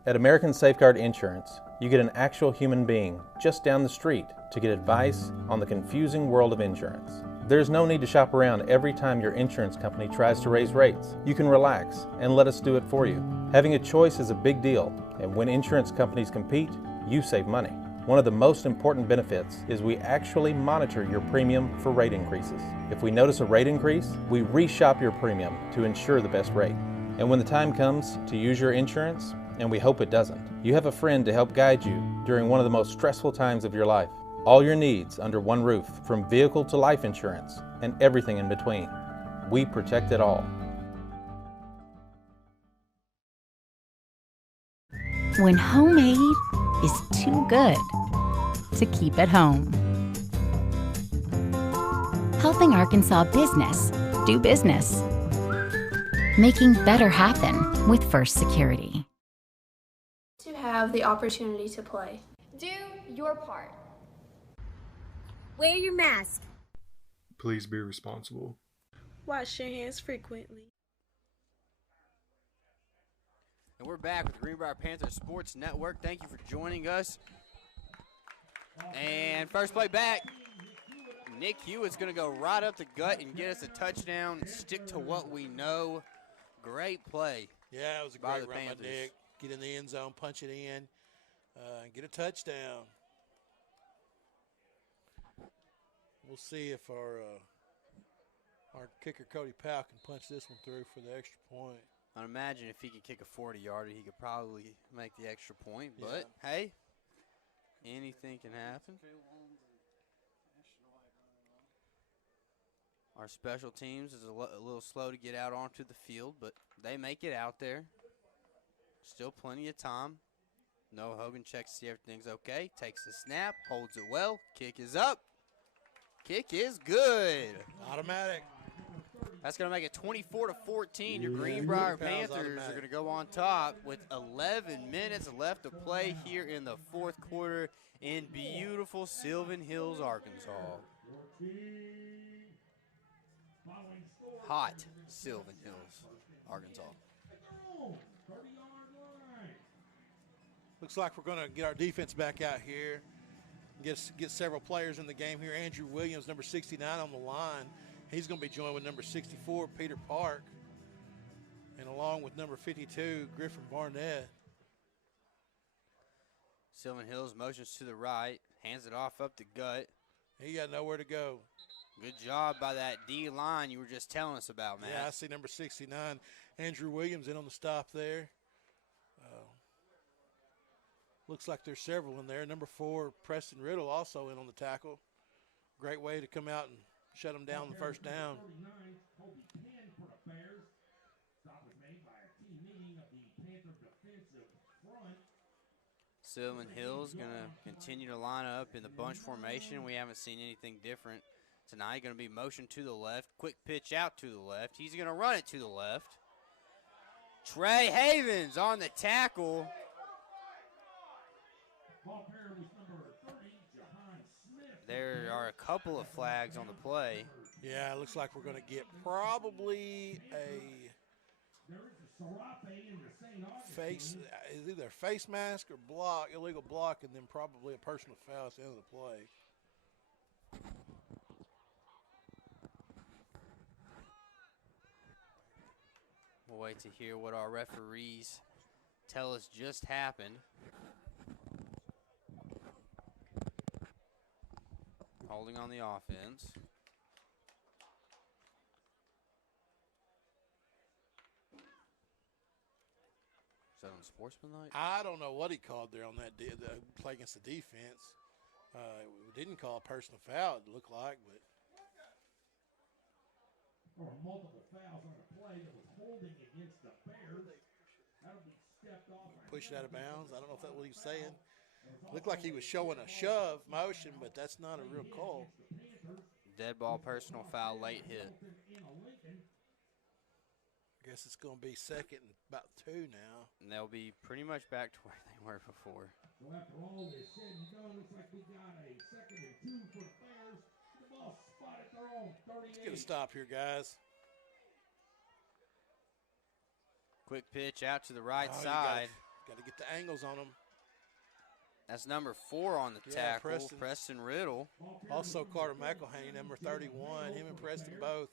At American Safeguard Insurance, you get an actual human being just down the street to get advice on the confusing world of insurance. There's no need to shop around every time your insurance company tries to raise rates. You can relax and let us do it for you. Having a choice is a big deal, and when insurance companies compete, you save money. One of the most important benefits is we actually monitor your premium for rate increases. If we notice a rate increase, we reshop your premium to ensure the best rate. And when the time comes to use your insurance, and we hope it doesn't, you have a friend to help guide you during one of the most stressful times of your life. All your needs under one roof, from vehicle to life insurance, and everything in between. We protect it all. When homemade is too good to keep at home. Helping Arkansas business do business. Making better happen with First Security. To have the opportunity to play. Do your part. Wear your mask. Please be responsible. Wash your hands frequently. And we're back with the Greenbrier Panthers Sports Network. Thank you for joining us. And first play back, Nick Hewitt's going to go right up the gut and get us a touchdown and stick to what we know. Great play. Yeah, it was a great run by Nick. Get in the end zone, punch it in, and get a touchdown. We'll see if our kicker, Cody Powell, can punch this one through for the extra point. I'd imagine if he could kick a 40-yarder, he could probably make the extra point. But, hey, anything can happen. Our special teams is a little slow to get out onto the field, but they make it out there. Still plenty of time. Noah Hogan checks to see everything's okay. Takes the snap, holds it well. Kick is up. Kick is good. Automatic. That's going to make it 24-14. Your Greenbrier Panthers are going to go on top with 11 minutes left to play here in the fourth quarter in beautiful Sylvan Hills, Arkansas. Hot Sylvan Hills, Arkansas. Looks like we're going to get our defense back out here. Get several players in the game here. Andrew Williams, number 69, on the line. He's going to be joined with number 64, Peter Park, and along with number 52, Griffin Barnett. Sylvan Hills motions to the right, hands it off up the gut. He got nowhere to go. Good job by that D-line you were just telling us about, man. Yeah, I see number 69, Andrew Williams, in on the stop there. Looks like there's several in there. Number 4, Preston Riddle, also in on the tackle. Great way to come out and shut them down the first down. Sylvan Hills going to continue to line up in the bunch formation. We haven't seen anything different tonight. Going to be motion to the left. Quick pitch out to the left. He's going to run it to the left. Trey Havens on the tackle. There are a couple of flags on the play. Yeah, it looks like we're going to get probably a face, either a face mask or block, illegal block, and then probably a personal foul at the end of the play. We'll wait to hear what our referees tell us just happened. Holding on the offense. Is that on sportsmanlike? I don't know what he called there on that play against the defense. We didn't call a personal foul, it looked like, but. There were multiple fouls on the play that was holding against the Bears. That'll be stepped off. Pushed out of bounds. I don't know if that's what he was saying. Looked like he was showing a shove motion, but that's not a real call. Dead ball, personal foul, late hit. I guess it's going to be second and about 2 now. And they'll be pretty much back to where they were before. So after all this said and done, looks like we got a 2nd and 2 for the Bears. The ball spotted their own 38. Let's get a stop here, guys. Quick pitch out to the right side. Got to get the angles on them. That's number 4 on the tackle, Preston Riddle. Also Carter McElhaney, number 31. Him and Preston both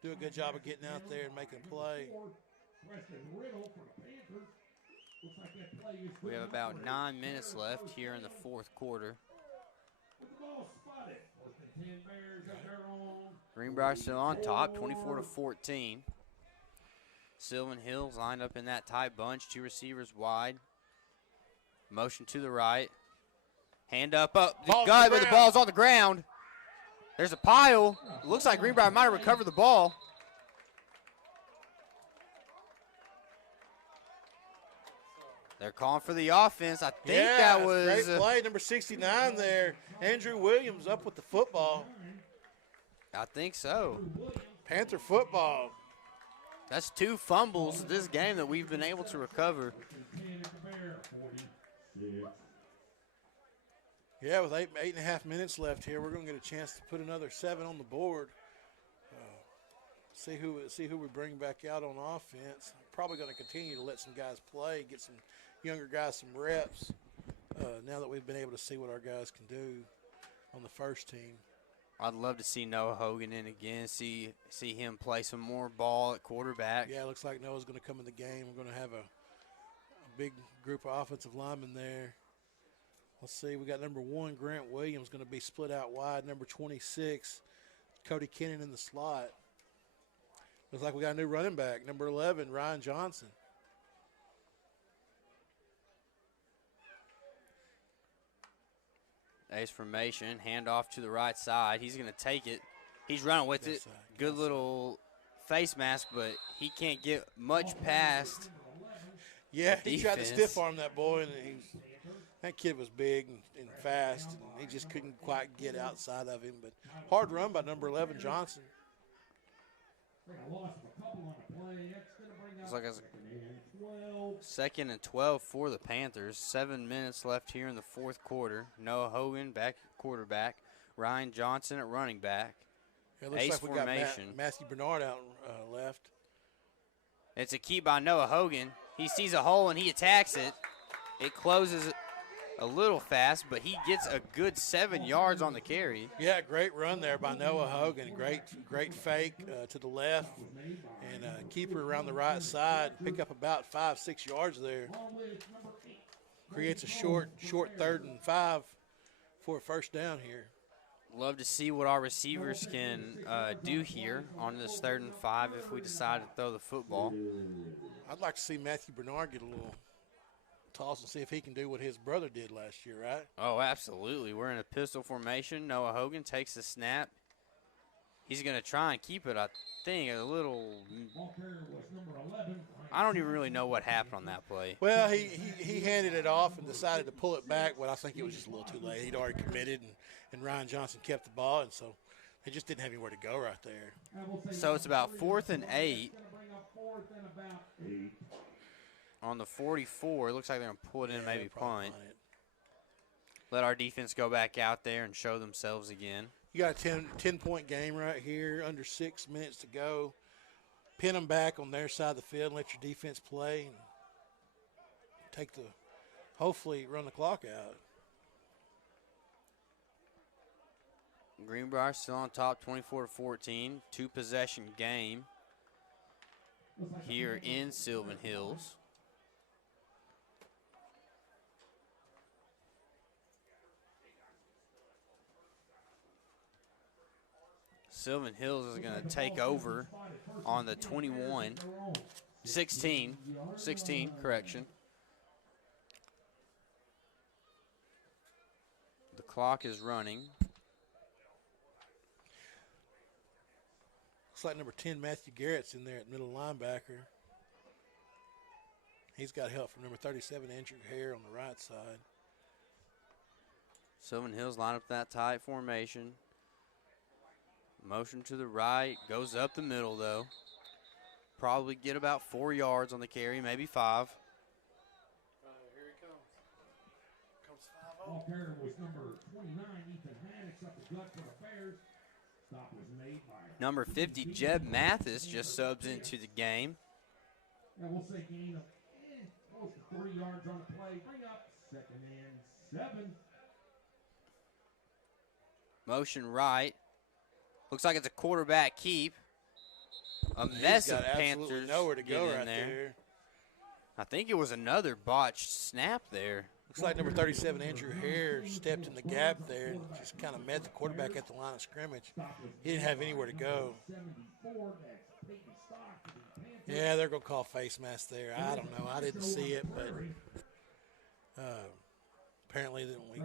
do a good job of getting out there and making a play. We have about 9 minutes left here in the 4th quarter. Greenbrier still on top, 24-14. Sylvan Hills lined up in that tight bunch, 2 receivers wide. Motion to the right. Hand up. But the ball's on the ground. There's a pile. Looks like Greenbrier might have recovered the ball. They're calling for the offense. I think that was great play, number 69 there. Andrew Williams up with the football. I think so. Panther football. That's 2 fumbles this game that we've been able to recover. Yeah, with 8.5 minutes left here, we're going to get a chance to put another 7 on the board. See who we bring back out on offense. Probably going to continue to let some guys play, get some younger guys some reps. Now that we've been able to see what our guys can do on the first team. I'd love to see Noah Hogan in again, see him play some more ball at quarterback. Yeah, it looks like Noah's going to come in the game. We're going to have a big group of offensive linemen there. Let's see, we got number 1, Grant Williams, going to be split out wide. Number 26, Cody Kennan in the slot. Looks like we got a new running back, number 11, Ryan Johnson. Ace formation, handoff to the right side. He's going to take it. He's running with it. Good little face mask, but he can't get much past. Yeah, he tried to stiff arm that boy, and that kid was big and fast, and he just couldn't quite get outside of him. But hard run by number 11, Johnson. Looks like it's 2nd and 12 for the Panthers. 7 minutes left here in the 4th quarter. Noah Hogan back at quarterback. Ryan Johnson at running back. It looks like we got Matthew Bernard out left. It's a key by Noah Hogan. He sees a hole and he attacks it. It closes a little fast, but he gets a good 7 yards on the carry. Yeah, great run there by Noah Hogan. Great fake to the left and keeper around the right side. Pick up about 5-6 yards there. Creates a short 3rd and 5 for a first down here. Love to see what our receivers can do here on this 3rd and 5 if we decide to throw the football. I'd like to see Matthew Bernard get a little toss and see if he can do what his brother did last year, right? Oh, absolutely. We're in a pistol formation. Noah Hogan takes the snap. He's going to try and keep it, I think, a little – I don't even really know what happened on that play. Well, he handed it off and decided to pull it back, but I think it was just a little too late. He'd already committed, and Ryan Johnson kept the ball, and so they just didn't have anywhere to go right there. So it's about 4th and 8. On the 44, it looks like they're going to pull it in, maybe punt. Let our defense go back out there and show themselves again. You got a 10-point game right here, under 6 minutes to go. Pin them back on their side of the field and let your defense play. And hopefully run the clock out. Greenbrier still on top, 24-14. 2-possession game here in Sylvan Hills. Sylvan Hills is going to take over on the 16, correction. The clock is running. Looks like number 10, Matthew Garrett's in there at middle linebacker. He's got help from number 37, Andrew Hare, on the right side. Sylvan Hills line up that tight formation. Motion to the right, goes up the middle though. Probably get about 4 yards on the carry, maybe 5. Here he comes. Comes 5-0. Ball carrier was number 29, Ethan Maddox, up the gut for the Bears. Stop was made by Number 50, Jeb Mathis, just subs into the game. And we'll say gain of close to 3 yards on the play. Bring up 2nd and 7. Motion right. Looks like it's a quarterback keep. A mess of Panthers nowhere to go get in right there. there. I think it was another botched snap there. Looks like number 37, Andrew Hare, stepped in the gap there and just kind of met the quarterback at the line of scrimmage. He didn't have anywhere to go. Yeah, they're going to call face mask there. I don't know. I didn't see it, but apparently we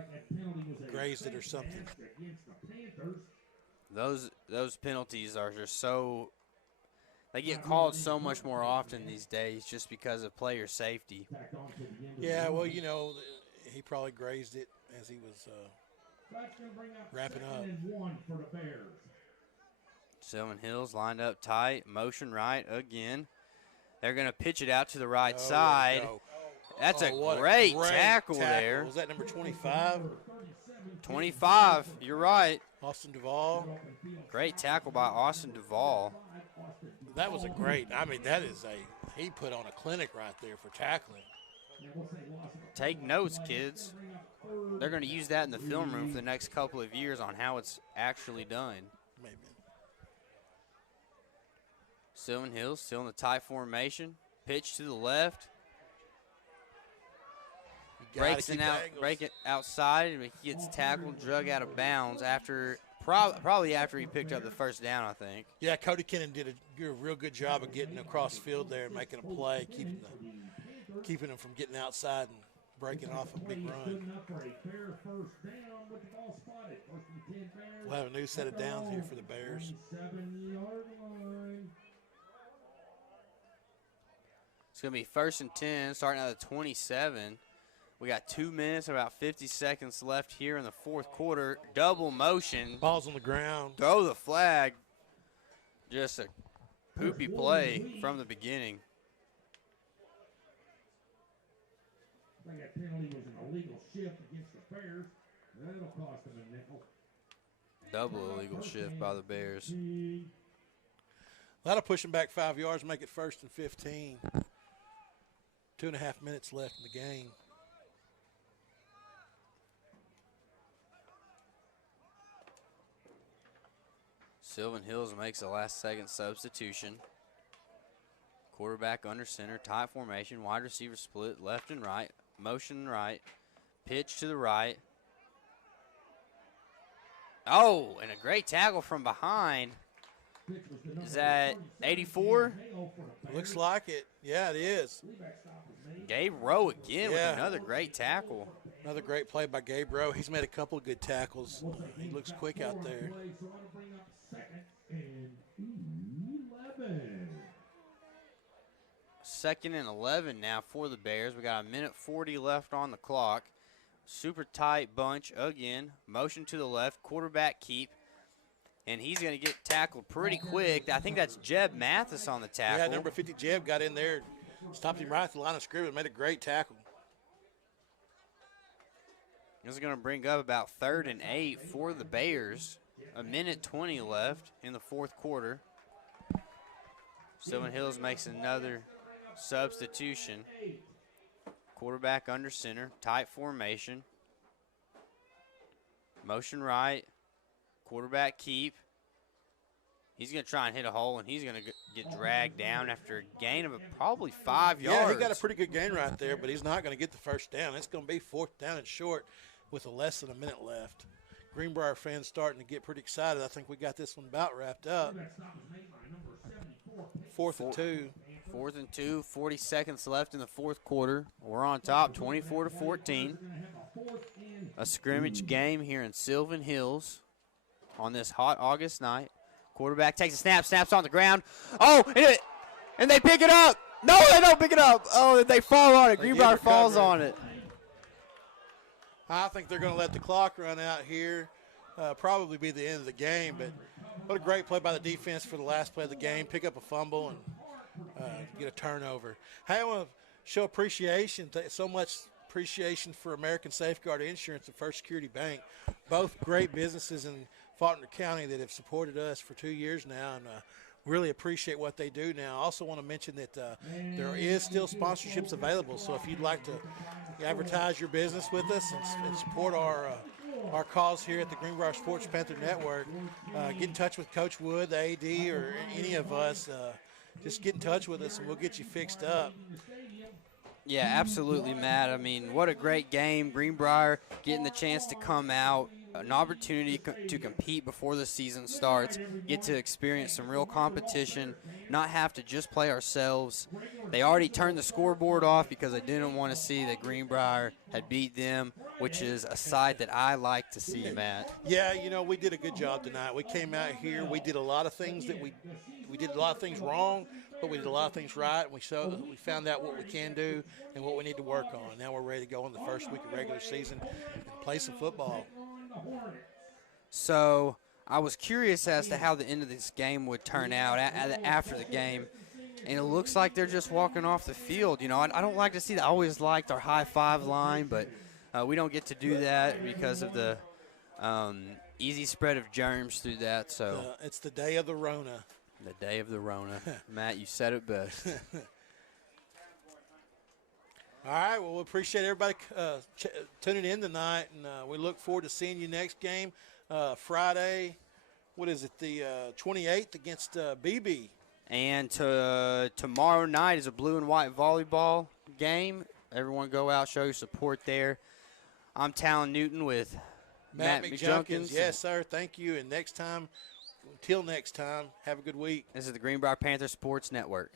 grazed it or something. Those penalties are just so – they get called so much more often these days just because of player safety. Yeah, well, you know, he probably grazed it as he was wrapping up. Sylvan Hills lined up tight, motion right again. They're going to pitch it out to the right side. That's a great tackle there. Was that number 25? 25, you're right. Austin Duvall. Great tackle by Austin Duvall. That was he put on a clinic right there for tackling. Take notes, kids. They're going to use that in the film room for the next couple of years on how it's actually done. Maybe. Sylvan Hills still in the tight formation. Pitch to the left. Break it outside, and he gets tackled, drug out of bounds probably after he picked up the first down, I think. Yeah, Cody Kennan did a real good job of getting across field there and making a play, keeping him from getting outside and breaking off a big run. We'll have a new set of downs here for the Bears. It's going to be 1st and 10, starting at the 27. We got 2 minutes, about 50 seconds left here in the fourth quarter. Double motion. Ball's on the ground. Throw the flag. Just a poopy play from the beginning. I think that penalty was an illegal shift against the Bears. That'll cost them a nickel. Double illegal shift by the Bears. That'll push them back 5 yards, make it 1st and 15. 2.5 minutes left in the game. Sylvan Hills makes a last-second substitution. Quarterback under center, tight formation, wide receiver split, left and right, motion right, pitch to the right. Oh, and a great tackle from behind. Is that 84? Looks like it. Yeah, it is. Gabe Rowe again with another great tackle. Another great play by Gabe Rowe. He's made a couple of good tackles. He looks quick out there. 2nd and 11 now for the Bears. We got 1:40 left on the clock. Super tight bunch again. Motion to the left, quarterback keep. And he's going to get tackled pretty quick. I think that's Jeb Mathis on the tackle. Yeah, number 50 Jeb got in there, stopped him right at the line of scrimmage, made a great tackle. This is going to bring up about 3rd and 8 for the Bears. a minute 20 left in the fourth quarter. Sylvan Hills makes another substitution. Quarterback under center, tight formation. Motion right, quarterback keep. He's going to try and hit a hole, and he's going to get dragged down after a gain of probably 5 yards. Yeah, he got a pretty good gain right there, but he's not going to get the first down. It's going to be 4th down and short with less than a minute left. Greenbrier fans starting to get pretty excited. I think we got this one about wrapped up. 4th and 2. 4th and 2, 40 seconds left in the fourth quarter. We're on top, 24-14. A scrimmage game here in Sylvan Hills on this hot August night. Quarterback takes a snap, snaps on the ground. Oh, and they pick it up. No, they don't pick it up. Oh, they fall on it. Greenbrier falls on it. I think they're going to let the clock run out here. Probably be the end of the game, but what a great play by the defense for the last play of the game. Pick up a fumble and get a turnover. Hey, I want to show appreciation, so much appreciation for American Safeguard Insurance and First Security Bank, both great businesses in Faulkner County that have supported us for 2 years now, and really appreciate what they do now. I also want to mention that there is still sponsorships available, so if you'd like to advertise your business with us and support our cause here at the Greenbrier Sports Panther Network, get in touch with Coach Wood, the AD, or any of us. Just get in touch with us, and we'll get you fixed up. Yeah, absolutely, Matt. I mean, what a great game. Greenbrier getting the chance to come out, an opportunity to compete before the season starts, get to experience some real competition, not have to just play ourselves. They already turned the scoreboard off because they didn't want to see that Greenbrier had beat them, which is a side that I like to see, Matt. Yeah, you know, we did a good job tonight. We came out here. We did a lot of things that we did a lot of things wrong, but we did a lot of things right, and we found out what we can do and what we need to work on. Now we're ready to go in the first week of regular season and play some football. So I was curious as to how the end of this game would turn out after the game, and it looks like they're just walking off the field. You know, I don't like to see that. I always liked our high-five line, but we don't get to do that because of the easy spread of germs through that. So it's the day of the Rona. The day of the Rona. Matt, you said it best. All right, well, we appreciate everybody tuning in tonight, and we look forward to seeing you next game Friday. What is it, the 28th against BB. And tomorrow night is a blue and white volleyball game. Everyone go out, show your support there. I'm Talon Newton with Matt McJunkins. Yes, sir. Thank you. And until next time, have a good week. This is the Greenbrier Panther Sports Network.